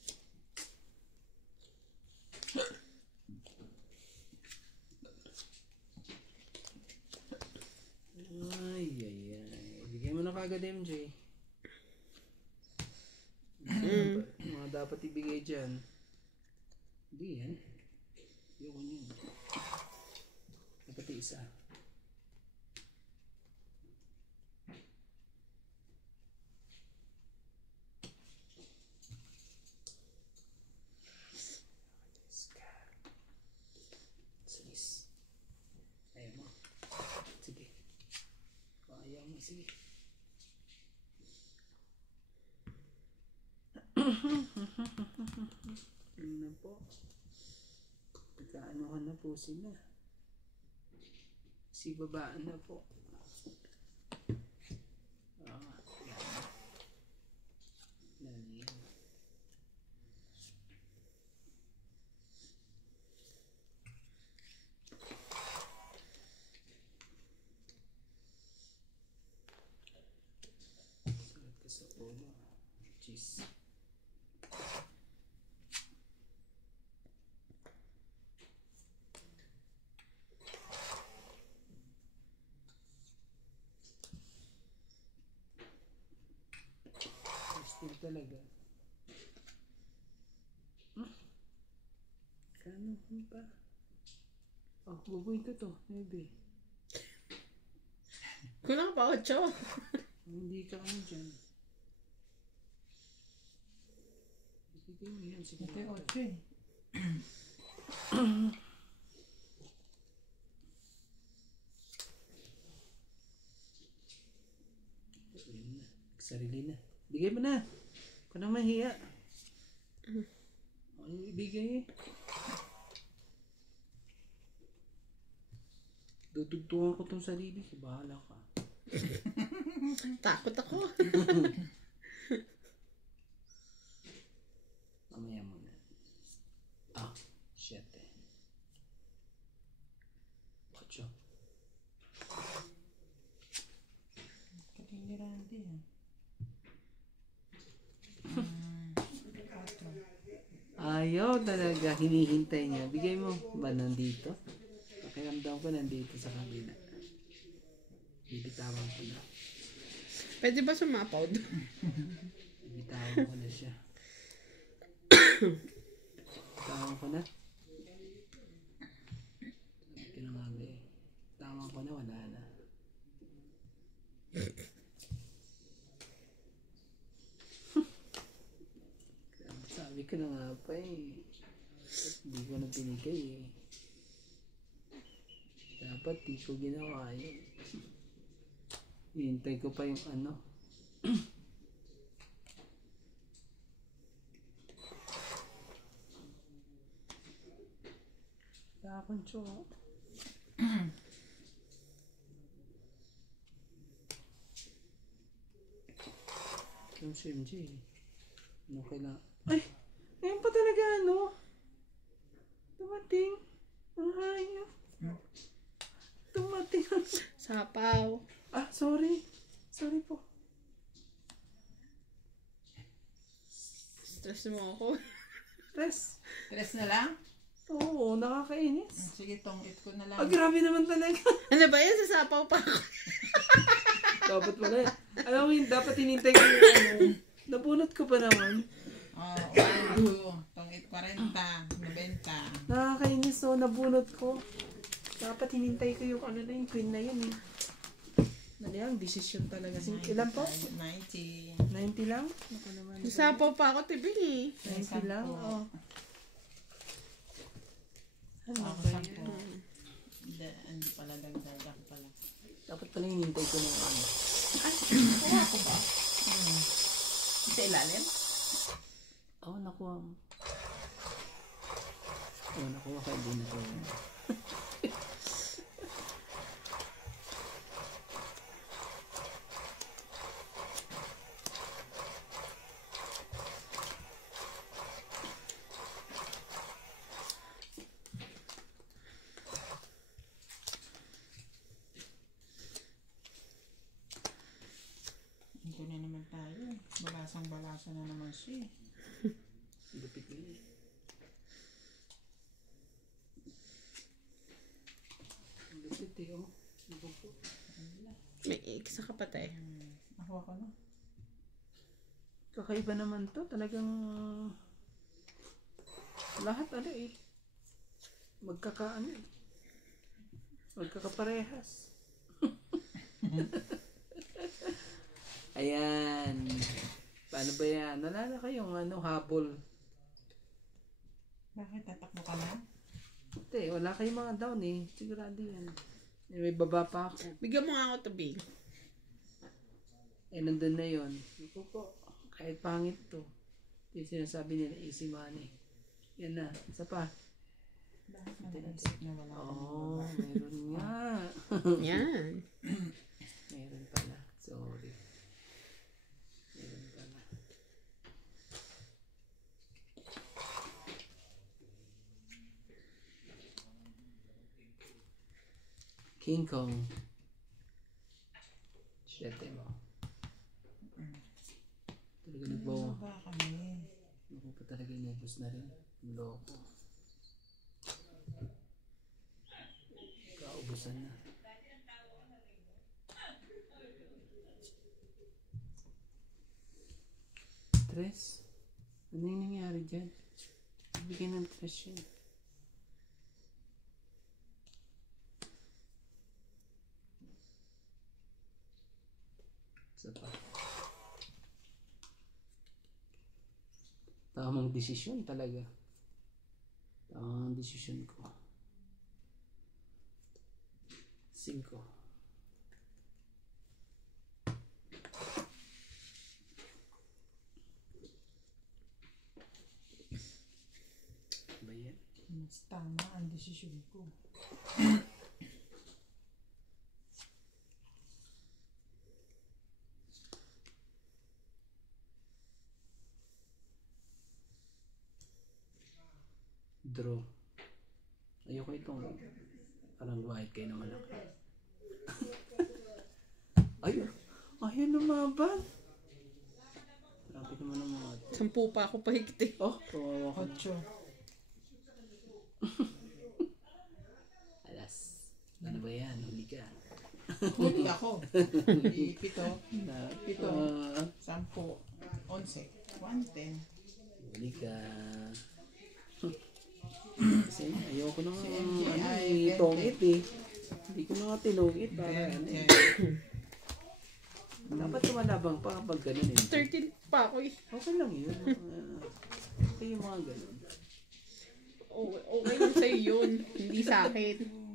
Ay, ay, ay. Bigyan mo na kagad, MJ. Mga dapat ibigay dyan. Hindi yan. Ayoko niyan. Dapat isa. Sis. Ayaw mo. Sige. Ayaw mo. Sige. Ano po? Nagkaanuhan na po sila. Si babaan na po. Yan. Yan. Salat ka sa ulo. Cheese. Still talaga. Kano pa? Oh, bubuin ko to. Maybe. Kulang pa 8. Hindi ka ano dyan. Ibigay mo yan. Sige. Ito yung 8 eh. Ayun na. Sarili na. Bigay mo na. Huwag ka na mahiya. Ano ibigay eh? Tutugtungan ko tong sarili ko. Bahala ka. Takot ako. Mamaya muna. Shit eh. 8. Kating ni Randy ah. 4. Ayaw talaga. Hinihintay niya. Bigay mo. Ba nandito? Pakiramdam ko nandito sa kabila. Bibitawan ko na. Pwede ba sumapawd? Bibitawan ko na siya. Bibitawan ko na. Sabi ko na nga ba eh. Bibitawan ko na. Wala na. Sabi ko na nga pa eh. Hindi ko na binigay eh. Dapat di ko ginawa yun. Hintay ko pa yung ano. Tapon siya. Yung CMG. Ano kailangan? Ay! Ngayon pa talaga ano? Dumating. Ang hayop. Dumating. Sapaw. Sorry. Sorry po. Stress mo ako. Stress. 3 na lang? Oo, nakakainis. Sige, tongit ko na lang. Grabe naman talaga. Ano ba yan? Sasapaw pa ako. Dapat pala. Alam mo yun, dapat hinintay ko yung ano. Nabunot ko pa naman. 1, 2, tongit 40, 90. Nakakainis, so nabunot ko. Dapat hinintay ko yung ano na yung queen na yun eh. Mali ang desisyon talaga. Ilan po? 90. 90 lang? Ako naman. Sasapaw pa ako, tibing eh. 90 lang? Oo. Ano Ako ba 10. yun? Hindi pala dagdag ako pala. Dapat pala hinintay ko ng ano. Ay, kuha ko ba? Sa ilalim? Nakuha mo. Nakuha ka. Hindi nakuha. Ito na naman tayo. Balasang-balasa na naman siya. Lupit na yun. Lupit eh, oh. Lupit. May isa ka pa tayo. Nakuha ko na. Kakaiba naman to. Talagang lahat ano eh. Magkakaano eh. Magkakaparehas. Ayan. Paano ba yan? Nalala kayong ano, habol. Bakit tatakbo ka na? Hindi, wala kayong mga down eh. Sigurado yan. May baba pa ako. Bigyan mo nga ako, tibing. Nandun na yun. Naku po, kahit pangit to. Ito yung sinasabi nila, easy money. Yan na, isa pa. Bakit naisip na wala ka Meron nga. Yan. Meron pala. Sorry. Meron pala. King Kong. Siyete mo. Talaga nagbawa. ba kami? Ako pa talaga inubos na rin. Loko. Kaubusan na. Stress? Ano yung nangyari dyan? Bigyan ng stress yan. Isa pa. Tamang desisyon talaga. Tamang desisyon ko. 5. Ba yan? Mas tama ang desisyon ko. Draw. Ayoko itong parang white kayo na malaki. Ayun. Ayun lumaban. Grabe naman ang mga ito. 10 pa ako pahigti. Oh, kawawa ko. 8. Alas. Ano ba yan? Huli ka. Huli ako. 7. 10. 10. 11. 110. Huli ka. Kasi ayoko na nga tongit eh. Hindi ko na nga tinungit para ano eh. Dapat tumalabang pa kapag ganun eh. 13 pa ako eh. Okay lang yun. Ito yung mga ganun. Okay lang sa'yo yun. Hindi sa akin.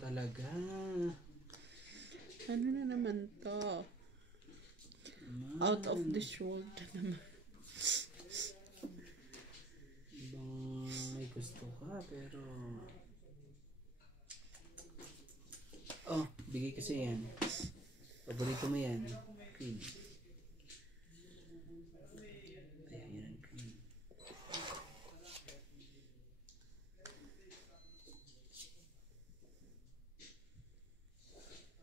Talaga. Ano na naman to? Out of this world naman. Ibang may gusto ka pero oh, bigay kasi yan. Paborito mo yan. Queen. Ayan yan. Queen.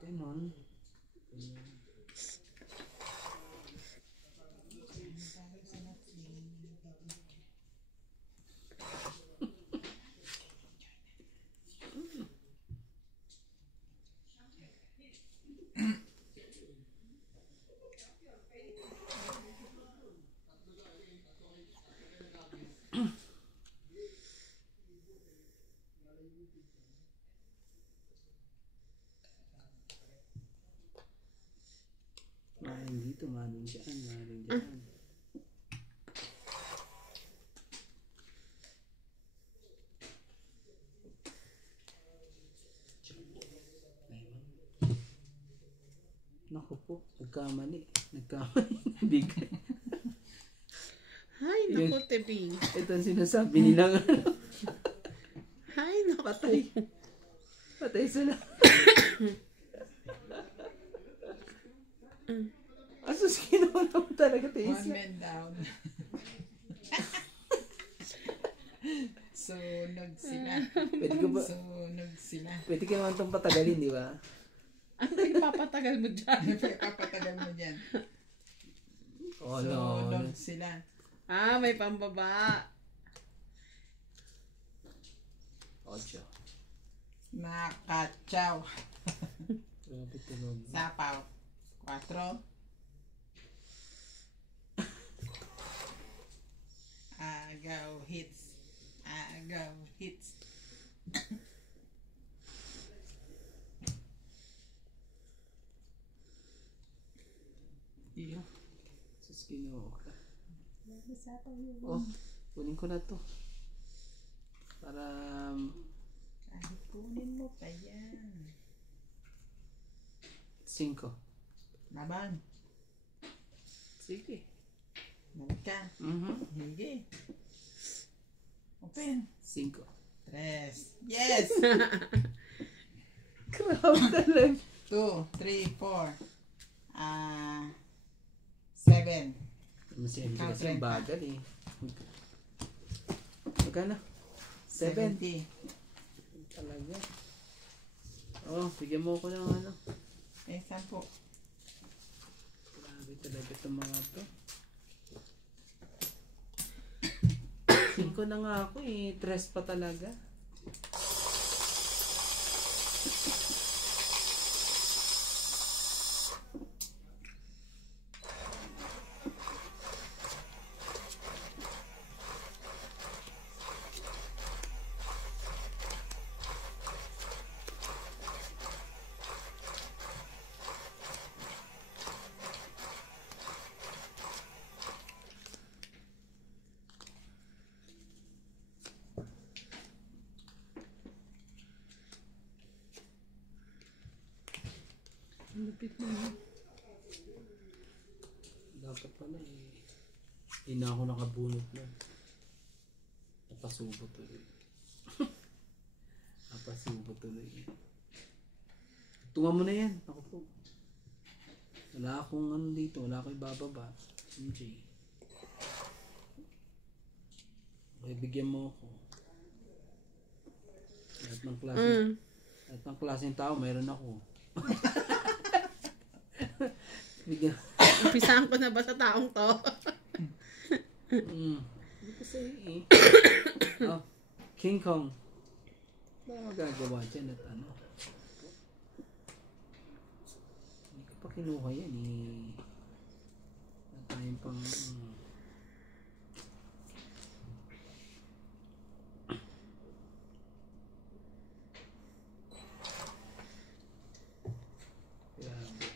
Ganon. Maring dito, maring dyan, maring dyan. Naku po, nagkamali. Bigay. Hay, naku, tebing. Ito ang sinasabi nilang ano. Hay, naku. Patay sila. Asus, ginawa naman talaga tayo. One man down. Sunog sila. Pwede ko ba, Sunog sila. pwede ka naman itong patagalin, di ba? Ano ipapatagal mo dyan? Papatagal mo dyan. Oh no. Sunog sila. Ah, may pambaba. 8. Nakachaw. Grabe tulog. Sapaw. 4. Agaw hits. Agaw hits. Iyo. Sus, ginoo ka. Oh, kunin ko na to. Para Kahit kunin mo pa yan. 5. Laban. Sige. Balik ka. Hige. Open. 5. 3. Yes! Grabe talaga. 2, 3, 4. 7. Masaya kasi ang bagal eh. Magkano? 7. 70. Talaga. Oh, bigyan mo ako ng ano. Eh, 10. Grabe talaga itong mga to. 5 na nga ako eh. 3 pa talaga. Lupit na yun. Dapat pala eh. Hindi na ako nakabunot na. Napasubo tuloy. Napasubo tuloy. Tunga mo na yan. Ako po. Wala akong ano dito. Wala akong ibababa. MJ. Okay, bigyan mo ako. Lahat ng klase. Lahat ng klaseng tao, mayroon ako. Bigyan. Umpisahan ko na ba sa taong to? Hindi kasi eh. Oh, King Kong. Ba magagawa dyan at ano? Hindi ko pa kinuha yan eh. At tayong pang... Grabe.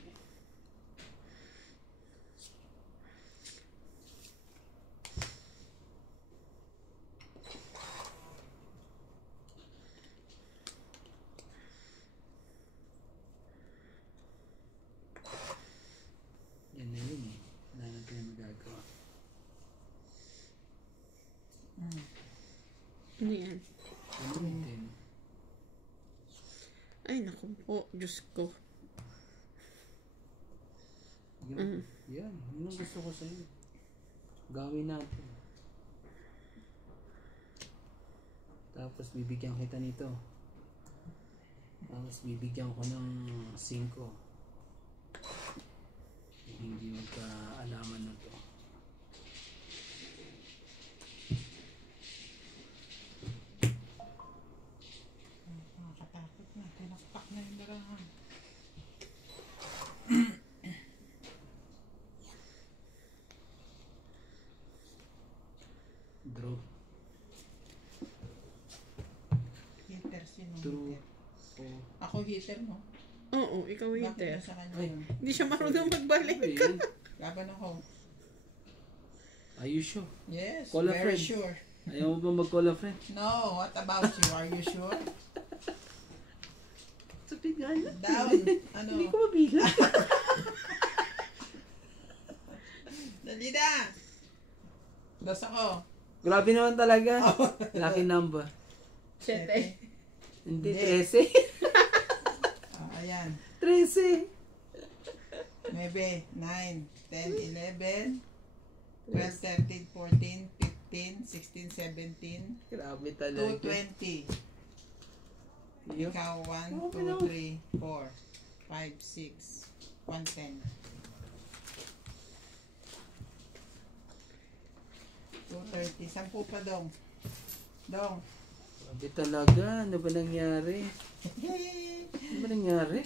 Yan na yun eh. Wala na tayo magagawa. Ano yan? Ano din? Ay, naku po. Diyos ko. Yan. Yan. Yun ang gusto ko sa'yo. Gawin natin. Tapos bibigyan kita nito. Tapos bibigyan ko ng 5. Hindi magkaalaman na to. Nakakatakot na. Tinakpak na yung barahan. Draw. Hitter, sino True. hitter? Oh. Ako hitter mo. Oo, ikaw Bakit hitter. na sa kanya Ay. yun? Hindi siya marunong magbalik. Ano yan? Laban ako. Are you sure? Yes, Call a very friend. sure. Ayaw mo ba mag-call a friend? No, what about you? Are you sure? Sa tigala. Down. Ano? Hindi ko mabilang. Dali na! Dos ako. Grabe naman talaga. Lucky number. 7. Hindi, Hindi. 13. Ayan. 13. 9, 9, 10, 11, 12, 13, 14, 15, 16, 17, Grabe talaga. 220. Yun. Ikaw, 1, Okay 2, lang. 3, 4, 5, 6, 110. 230. 10 pa, Dong. Dong. Grabe talaga. Ano ba nangyari? Ano ba nangyari?